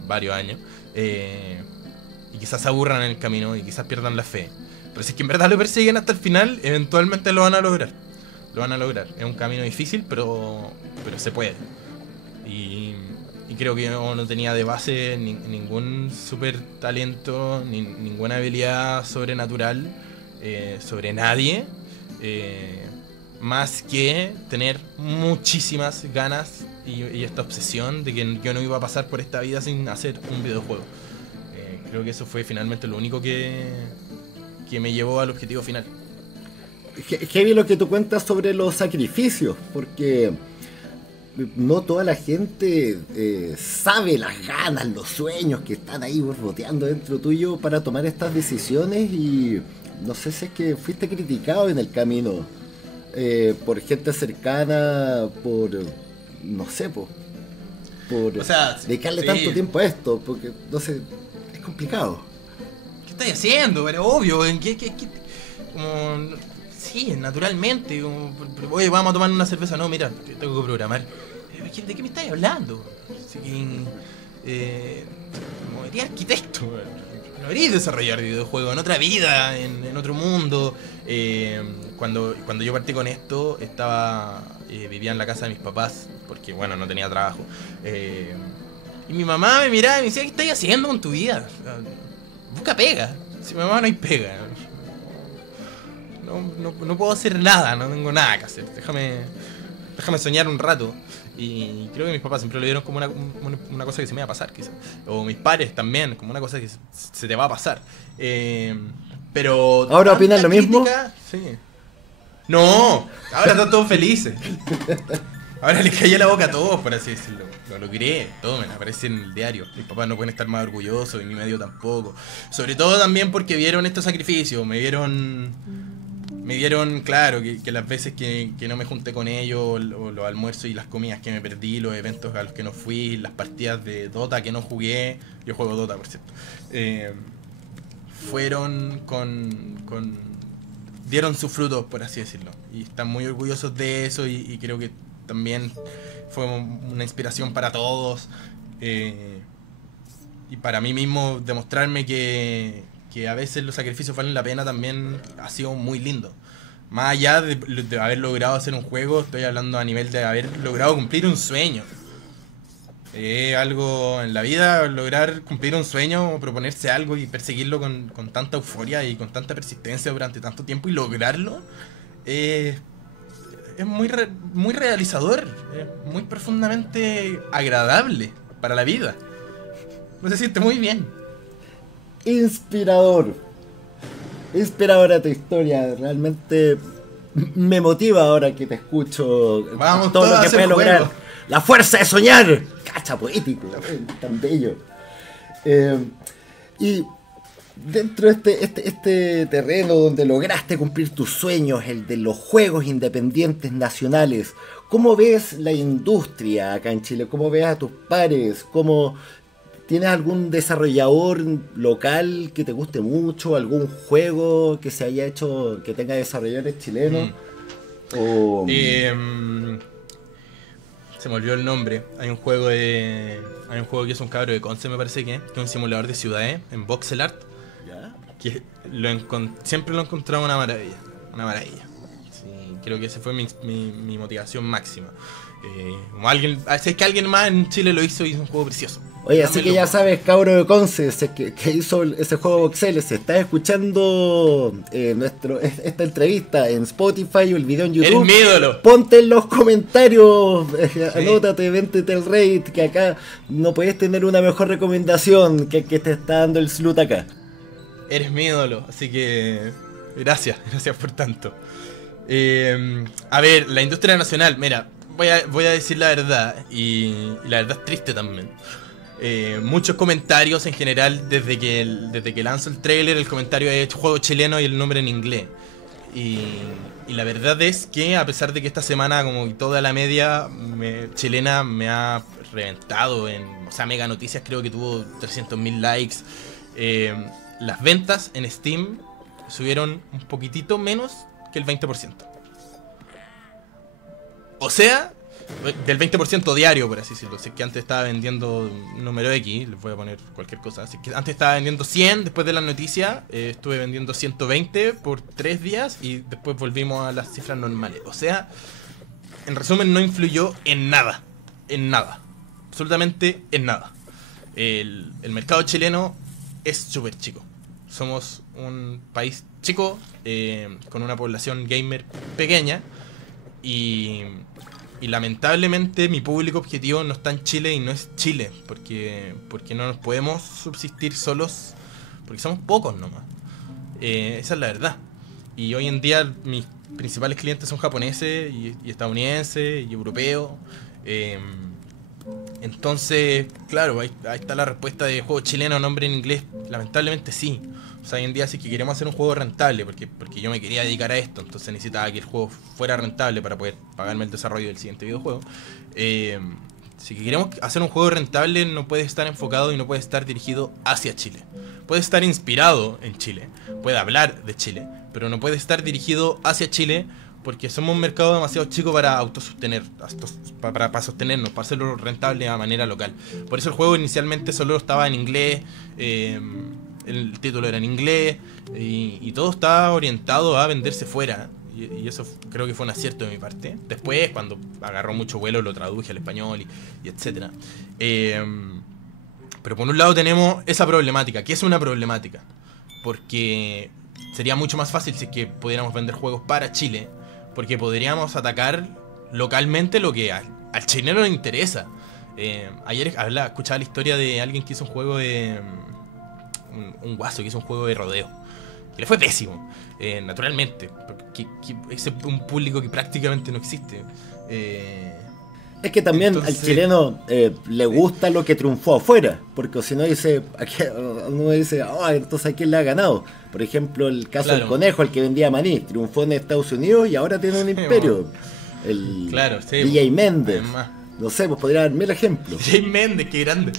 varios años, y quizás se aburran en el camino y quizás pierdan la fe. Pero si es que en verdad lo persiguen hasta el final, eventualmente lo van a lograr. Lo van a lograr. Es un camino difícil, pero se puede. Y creo que yo no tenía de base ningún super talento, ninguna habilidad sobrenatural sobre nadie. Más que tener muchísimas ganas y esta obsesión de que yo no iba a pasar por esta vida sin hacer un videojuego. Creo que eso fue finalmente lo único que me llevó al objetivo final. Heavy lo que tú cuentas sobre los sacrificios, porque no toda la gente sabe las ganas, los sueños que están ahí borboteando dentro tuyo para tomar estas decisiones, y no sé si es que fuiste criticado en el camino por gente cercana, por no sé, por o sea, dedicarle tanto tiempo a esto, porque no sé, es complicado. ¿Qué estáis haciendo? Pero obvio, ¿en qué? Como, sí, naturalmente, como, oye, vamos a tomar una cerveza, no, mira, tengo que programar. ¿De qué me estáis hablando? Como eres arquitecto, no eres desarrollar videojuegos en otra vida, en otro mundo. Cuando yo partí con esto, vivía en la casa de mis papás, porque bueno, no tenía trabajo. Y mi mamá me miraba y me decía, ¿qué estás haciendo con tu vida? Busca pega. Si mi mamá no hay pega. No puedo hacer nada, no tengo nada que hacer. Déjame soñar un rato. Y creo que mis papás siempre lo vieron como una cosa que se me iba a pasar, quizás. O mis padres también, como una cosa que se te va a pasar. Pero... ¿Ahora opinan lo mismo? Sí. No, ahora están todos felices. Ahora les cayó la boca a todos, por así decirlo. Lo logré, tomen, aparece en el diario. Mis papás no pueden estar más orgullosos y mi medio tampoco. Sobre todo también porque vieron estos sacrificios, me vieron, claro, que las veces que no me junté con ellos, o los almuerzos y las comidas que me perdí, los eventos a los que no fui, las partidas de Dota que no jugué, yo juego Dota por cierto, fueron dieron sus frutos, por así decirlo, y están muy orgullosos de eso y creo que también fue una inspiración para todos, y para mí mismo demostrarme que a veces los sacrificios valen la pena también ha sido muy lindo. Más allá de haber logrado hacer un juego, estoy hablando a nivel de haber logrado cumplir un sueño. Algo en la vida, lograr cumplir un sueño, proponerse algo y perseguirlo con tanta euforia y con tanta persistencia durante tanto tiempo y lograrlo, es muy realizador, es muy profundamente agradable para la vida. No se siente muy bien. Inspiradora tu historia, realmente me motiva ahora que te escucho. Vamos todo lo que puedes lograr. La fuerza de soñar. Cacha poético, tan bello. Y dentro de este terreno donde lograste cumplir tus sueños, el de los juegos independientes nacionales, ¿cómo ves la industria acá en Chile? ¿Cómo ves a tus pares? ¿Tienes algún desarrollador local que te guste mucho? ¿Algún juego que se haya hecho, que tenga desarrolladores chilenos? Se me olvidó el nombre. Hay un juego que es un cabro de Conce, me parece que es un simulador de ciudades en voxel art. ¿Ya? Que siempre lo he encontrado una maravilla. Sí, creo que esa fue mi motivación máxima. Si es que alguien más en Chile lo hizo un juego precioso. Oye, así que ya sabes, cabro de Conce, que hizo ese juego Voxel, se está escuchando esta entrevista en Spotify o el video en YouTube. ¡Eres mi ídolo! Ponte en los comentarios, anótate, véntete el raid, que acá no puedes tener una mejor recomendación que te está dando el slut acá. Eres mi ídolo, así que gracias por tanto. A ver, la industria nacional, mira, voy a decir la verdad, y la verdad es triste también. Muchos comentarios en general desde que lanzo el trailer, el comentario es juego chileno y el nombre en inglés. Y la verdad es que a pesar de que esta semana como toda la media chilena me ha reventado o sea, Mega Noticias creo que tuvo 300.000 likes, las ventas en Steam subieron un poquitito menos que el 20%. O sea, del 20% diario, por así decirlo. Si es que antes estaba vendiendo número X, les voy a poner cualquier cosa. Si es que antes estaba vendiendo 100, después de la noticia estuve vendiendo 120 por 3 días y después volvimos a las cifras normales. O sea, en resumen, no influyó en nada. En nada. Absolutamente en nada. El mercado chileno es súper chico. Somos un país chico, con una población gamer pequeña. Y lamentablemente mi público objetivo no está en Chile y no es Chile, porque no nos podemos subsistir solos, porque somos pocos nomás. Esa es la verdad. Y hoy en día mis principales clientes son japoneses y estadounidenses y europeos. Entonces, claro, ahí está la respuesta de juego chileno, nombre en inglés. Lamentablemente sí. O sea, hoy en día sí que queremos hacer un juego rentable, porque yo me quería dedicar a esto, entonces necesitaba que el juego fuera rentable para poder pagarme el desarrollo del siguiente videojuego. Si queremos hacer un juego rentable, no puede estar enfocado y no puede estar dirigido hacia Chile. Puede estar inspirado en Chile, puede hablar de Chile, pero no puede estar dirigido hacia Chile, porque somos un mercado demasiado chico para autosostener, para sostenernos, para hacerlo rentable a manera local. Por eso el juego inicialmente solo estaba en inglés, el título era en inglés, y todo estaba orientado a venderse fuera. Y eso creo que fue un acierto de mi parte. Después, cuando agarró mucho vuelo, lo traduje al español y etcétera. Pero por un lado tenemos esa problemática, que es una problemática, porque sería mucho más fácil si es que pudiéramos vender juegos para Chile, porque podríamos atacar localmente lo que al chileno le interesa. Ayer escuchaba la historia de alguien que hizo un juego de... un guaso que hizo un juego de rodeo, que le fue pésimo, naturalmente, porque es un público que prácticamente no existe. Es que también al chileno le gusta lo que triunfó afuera, porque si no dice, uno dice, entonces ¿a quién le ha ganado? Por ejemplo, el caso del Conejo, el que vendía maní, triunfó en Estados Unidos y ahora tiene un imperio. El DJ Méndez. Además. No sé, pues podría dar mil ejemplos. DJ Méndez, qué grande.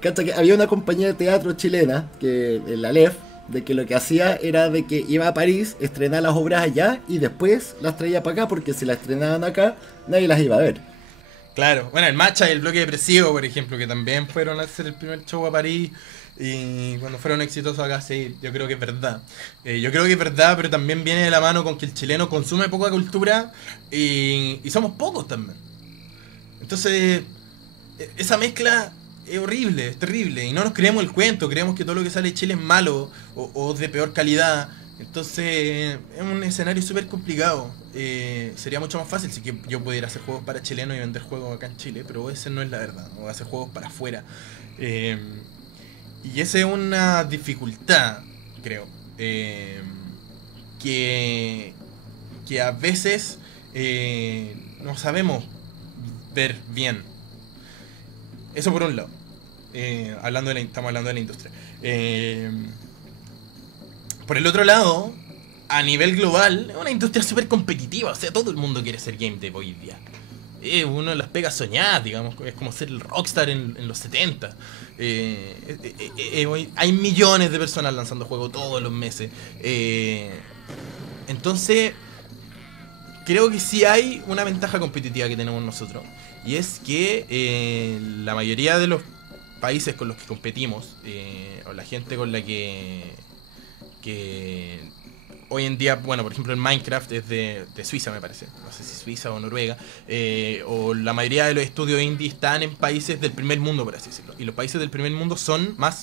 Que había una compañía de teatro chilena, que la Aleph, de que lo que hacía era de que iba a París, estrenaba las obras allá y después las traía para acá, porque si las estrenaban acá, nadie las iba a ver. Claro, bueno, el Matcha y el Bloque Depresivo, por ejemplo, que también fueron a hacer el primer show a París y cuando fueron exitosos acá, sí, yo creo que es verdad. Yo creo que es verdad, pero también viene de la mano con que el chileno consume poca cultura y somos pocos también. Entonces, esa mezcla es horrible, es terrible, y no nos creemos el cuento, creemos que todo lo que sale de Chile es malo o de peor calidad. Entonces es un escenario súper complicado. Sería mucho más fácil si que yo pudiera hacer juegos para chilenos y vender juegos acá en Chile, pero esa no es la verdad, no voy a hacer juegos para afuera. Y esa es una dificultad, creo, que a veces no sabemos ver bien. Eso por un lado. Estamos hablando de la industria. Por el otro lado, a nivel global, es una industria súper competitiva. O sea, todo el mundo quiere ser game dev hoy día. Es una de las pegas soñadas, digamos. Es como ser el rockstar en los 70. Hay millones de personas lanzando juegos todos los meses. Entonces, creo que sí hay una ventaja competitiva que tenemos nosotros. Y es que la mayoría de los países con los que competimos, o la gente con la que hoy en día, bueno, por ejemplo el Minecraft es de Suiza, me parece, no sé si Suiza o Noruega, o la mayoría de los estudios indie están en países del primer mundo, por así decirlo, y los países del primer mundo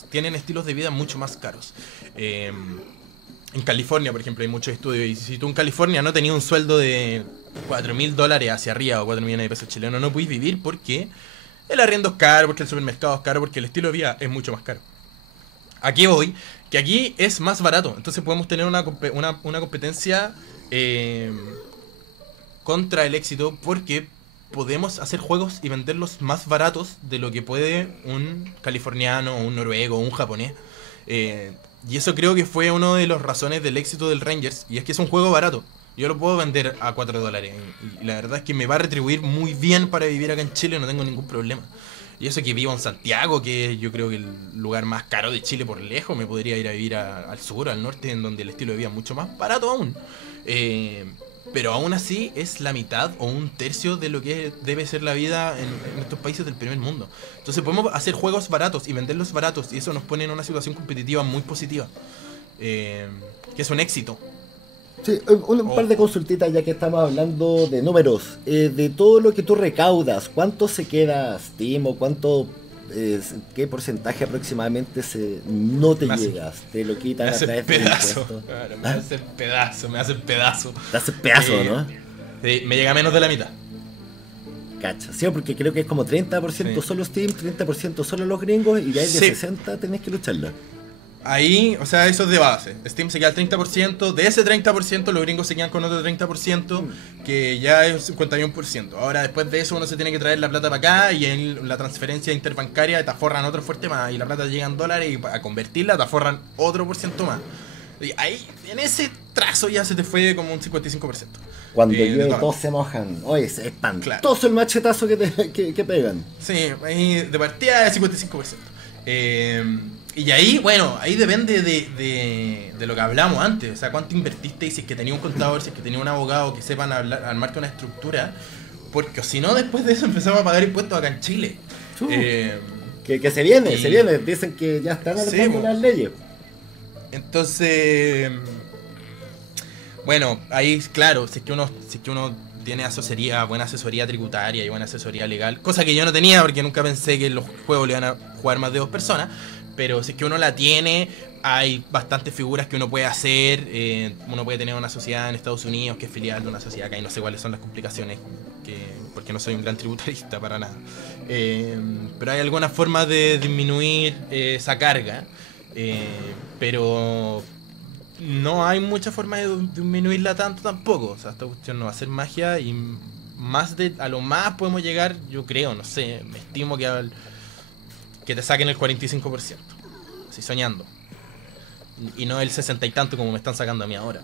tienen estilos de vida mucho más caros. En California, por ejemplo, hay muchos estudios, y si tú en California no tenías un sueldo de $4.000 hacia arriba o 4 millones de pesos chilenos, no podés vivir porque el arriendo es caro, porque el supermercado es caro, porque el estilo de vida es mucho más caro. Aquí voy, que aquí es más barato, entonces podemos tener una competencia contra el éxito, porque podemos hacer juegos y venderlos más baratos de lo que puede un californiano, o un noruego, o un japonés. Y eso creo que fue una de las razones del éxito del Rangers, y es que es un juego barato. Yo lo puedo vender a $4, y la verdad es que me va a retribuir muy bien para vivir acá en Chile, no tengo ningún problema. Y eso que vivo en Santiago, que yo creo que el lugar más caro de Chile por lejos, me podría ir a vivir al sur, al norte, en donde el estilo de vida es mucho más barato aún. Pero aún así es la mitad o un tercio de lo que debe ser la vida en estos países del primer mundo. Entonces podemos hacer juegos baratos y venderlos baratos, y eso nos pone en una situación competitiva muy positiva, que es un éxito. Sí, un par de consultitas ya que estamos hablando de números. De todo lo que tú recaudas, ¿cuánto se queda Steam o qué porcentaje aproximadamente no te llegas? Te lo quitan a través del impuesto. Claro, me hace pedazo. Te hace pedazo, ¿no? Sí, me llega a menos de la mitad. Cacha, sí, porque creo que es como 30% solo Steam, 30% solo los gringos, y de ahí de 60 tenés que lucharla. Ahí, o sea, eso es de base. Steam se queda al 30%, de ese 30% los gringos se quedan con otro 30%, que ya es 51%. Ahora, después de eso, uno se tiene que traer la plata para acá, y en la transferencia interbancaria te aforran otro fuerte más, y la plata llega en dólares, y para convertirla te aforran otro por ciento más. Y ahí, en ese trazo ya se te fue como un 55%. Cuando llueve todos se mojan. Oye, es espantoso el machetazo que pegan. Sí, ahí de partida es 55%. Y ahí, bueno, ahí depende de lo que hablamos antes. O sea, cuánto invertiste, y si es que tenía un contador, si es que tenía un abogado que sepan armarte una estructura. Porque si no, después de eso empezamos a pagar impuestos acá en Chile. Que se viene. Dicen que ya están arreglando las leyes. Entonces, bueno, ahí claro, si es que uno tiene buena asesoría tributaria y buena asesoría legal, cosa que yo no tenía porque nunca pensé que los juegos le iban a jugar más de 2 personas. Pero si es que uno la tiene, hay bastantes figuras que uno puede hacer. Uno puede tener una sociedad en Estados Unidos que es filial de una sociedad acá, y no sé cuáles son las complicaciones, porque no soy un gran tributarista para nada. Pero hay alguna forma de disminuir esa carga, pero no hay mucha forma de disminuirla tanto tampoco. O sea, esta cuestión no va a ser magia, y a lo más podemos llegar, yo creo, no sé, me estimo que te saquen el 45%, así soñando, y no el 60 y tanto como me están sacando a mí ahora.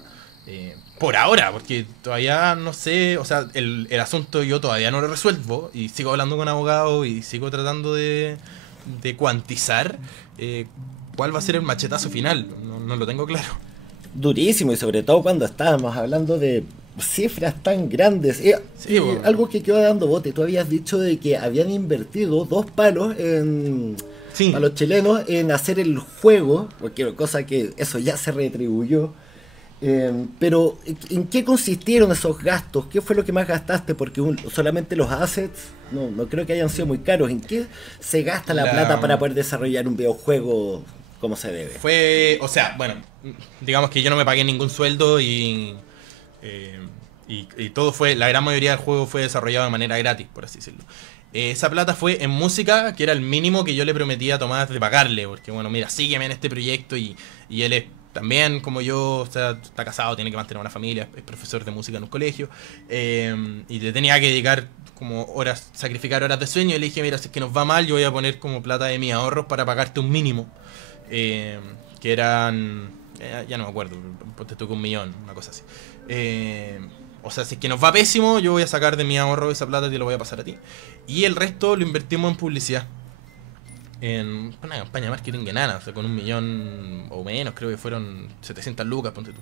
Por ahora, porque todavía no sé, o sea, el asunto yo todavía no lo resuelvo y sigo hablando con abogados y sigo tratando de cuantizar cuál va a ser el machetazo final. No lo tengo claro. Durísimo, y sobre todo cuando estábamos hablando de cifras tan grandes. Sí, bueno. Algo que quedó dando bote, tú habías dicho de que habían invertido 2 palos a los chilenos en hacer el juego, cualquier cosa que eso ya se retribuyó. Pero ¿en qué consistieron esos gastos? ¿Qué fue lo que más gastaste? Porque solamente los assets no creo que hayan sido muy caros. ¿En qué se gasta la plata para poder desarrollar un videojuego como se debe? O sea, bueno, digamos que yo no me pagué ningún sueldo y todo la gran mayoría del juego fue desarrollado de manera gratis, por así decirlo. Esa plata fue en música, que era el mínimo que yo le prometía a Tomás de pagarle, porque bueno, mira, sígueme en este proyecto y él es también como yo, o sea, está casado, tiene que mantener una familia, es profesor de música en un colegio, y le tenía que dedicar como horas, sacrificar horas de sueño, y le dije, mira, si es que nos va mal, yo voy a poner como plata de mis ahorros para pagarte un mínimo, que eran, ya no me acuerdo, ponte tú que 1 millón, una cosa así. O sea, si es que nos va pésimo, yo voy a sacar de mi ahorro esa plata y te lo voy a pasar a ti. Y el resto lo invertimos en publicidad. En una campaña de marketing enana, o sea, con 1 millón o menos, creo que fueron 700 lucas, ponte tú.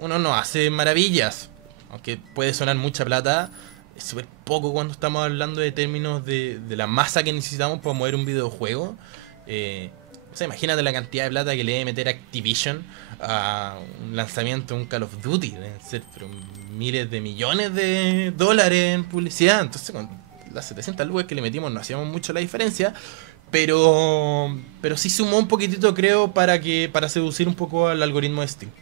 Uno no hace maravillas, aunque puede sonar mucha plata, es súper poco cuando estamos hablando de términos de la masa que necesitamos para mover un videojuego. O sea, imagínate la cantidad de plata que le debe meter Activision a un lanzamiento de un Call of Duty, deben ser pero miles de millones de dólares en publicidad. Entonces, con las 700 lucas que le metimos no hacíamos mucho la diferencia, pero sí sumó un poquitito, creo, para seducir un poco al algoritmo de Steam.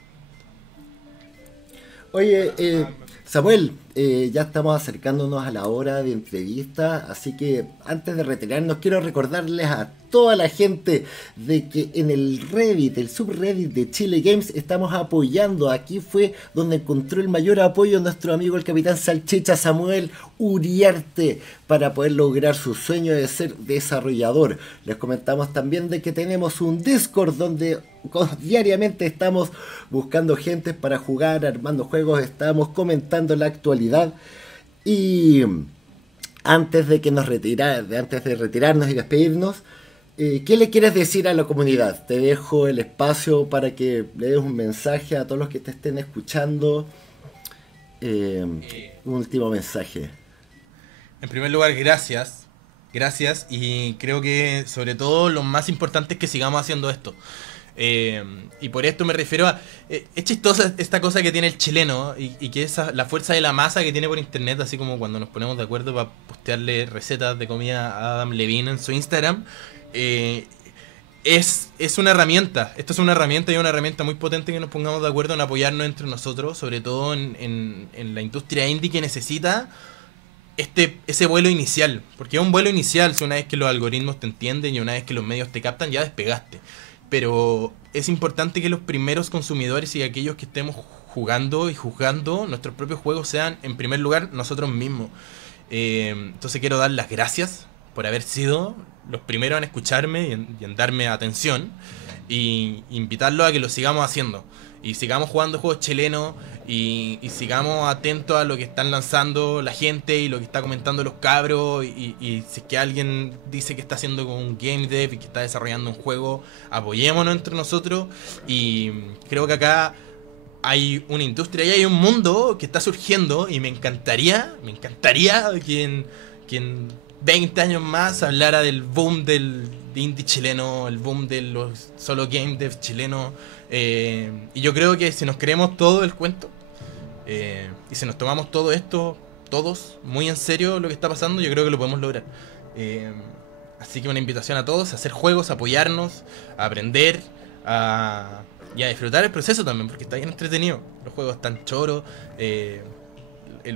Oye, Samuel, ya estamos acercándonos a la hora de entrevista, así que antes de retirarnos quiero recordarles a toda la gente de que en el Reddit, el subreddit de Chile Games, estamos apoyando. Aquí fue donde encontró el mayor apoyo nuestro amigo el Capitán Salchicha Samuel Uriarte para poder lograr su sueño de ser desarrollador. Les comentamos también de que tenemos un Discord donde diariamente estamos buscando gente para jugar, armando juegos, estamos comentando la actualidad. Y antes de retirarnos y despedirnos, ¿qué le quieres decir a la comunidad? Te dejo el espacio para que le des un mensaje a todos los que te estén escuchando. Un último mensaje. En primer lugar, gracias. Gracias, y creo que sobre todo lo más importante es que sigamos haciendo esto. Y por esto me refiero a... es chistosa esta cosa que tiene el chileno y que es la fuerza de la masa que tiene por internet, así como cuando nos ponemos de acuerdo para postearle recetas de comida a Adam Levine en su Instagram. Es una herramienta, esto es una herramienta y una herramienta muy potente que nos pongamos de acuerdo en apoyarnos entre nosotros, sobre todo en la industria indie que necesita ese vuelo inicial, porque es un vuelo inicial, si una vez que los algoritmos te entienden y una vez que los medios te captan ya despegaste, pero es importante que los primeros consumidores y aquellos que estemos jugando y juzgando nuestros propios juegos sean en primer lugar nosotros mismos. Entonces quiero dar las gracias por haber sido los primeros en escucharme y en darme atención, y invitarlos a que lo sigamos haciendo y sigamos jugando juegos chilenos y sigamos atentos a lo que están lanzando la gente y lo que está comentando los cabros, y si es que alguien dice que está haciendo con un game dev y que está desarrollando un juego, apoyémonos entre nosotros. Y creo que acá hay una industria y hay un mundo que está surgiendo, y me encantaría que en 20 años más hablara del boom del indie chileno, el boom de los solo game dev chilenos, y yo creo que si nos creemos todo el cuento, y si nos tomamos todo esto todos muy en serio lo que está pasando, yo creo que lo podemos lograr. Así que una invitación a todos a hacer juegos, a apoyarnos, a aprender, y a disfrutar el proceso también, porque está bien entretenido. Los juegos están choros,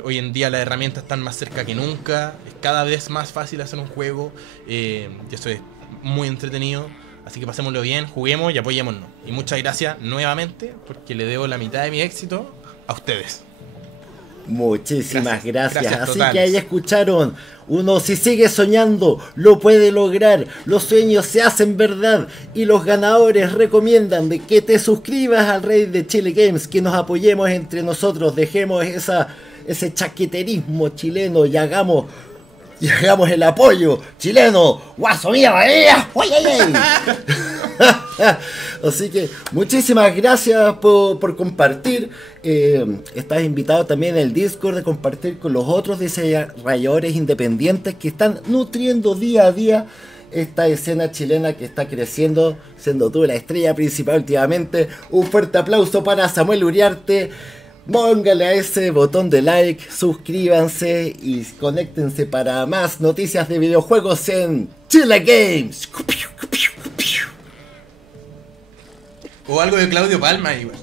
hoy en día las herramientas están más cerca que nunca, es cada vez más fácil hacer un juego, y eso es muy entretenido. Así que pasémoslo bien, juguemos y apoyémonos. Y muchas gracias nuevamente, porque le debo la mitad de mi éxito a ustedes. Muchísimas gracias. Así totales. que ahí escucharon. Uno, si sigue soñando, lo puede lograr. Los sueños se hacen verdad. Y los ganadores recomiendan de que te suscribas al Reddit de Chile Games, que nos apoyemos entre nosotros, dejemos ese chaqueterismo chileno y hagamos el apoyo chileno. ¡Guaso mío! Así que muchísimas gracias por compartir. Estás invitado también en el Discord de compartir con los otros desarrolladores independientes que están nutriendo día a día esta escena chilena que está creciendo, siendo tú la estrella principal últimamente. Un fuerte aplauso para Samuel Uriarte. Póngale a ese botón de like, suscríbanse y conéctense para más noticias de videojuegos en Chile Games. O algo de Claudio Palma igual.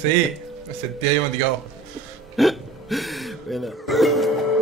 Sí, me sentía ahí motivado. Bueno.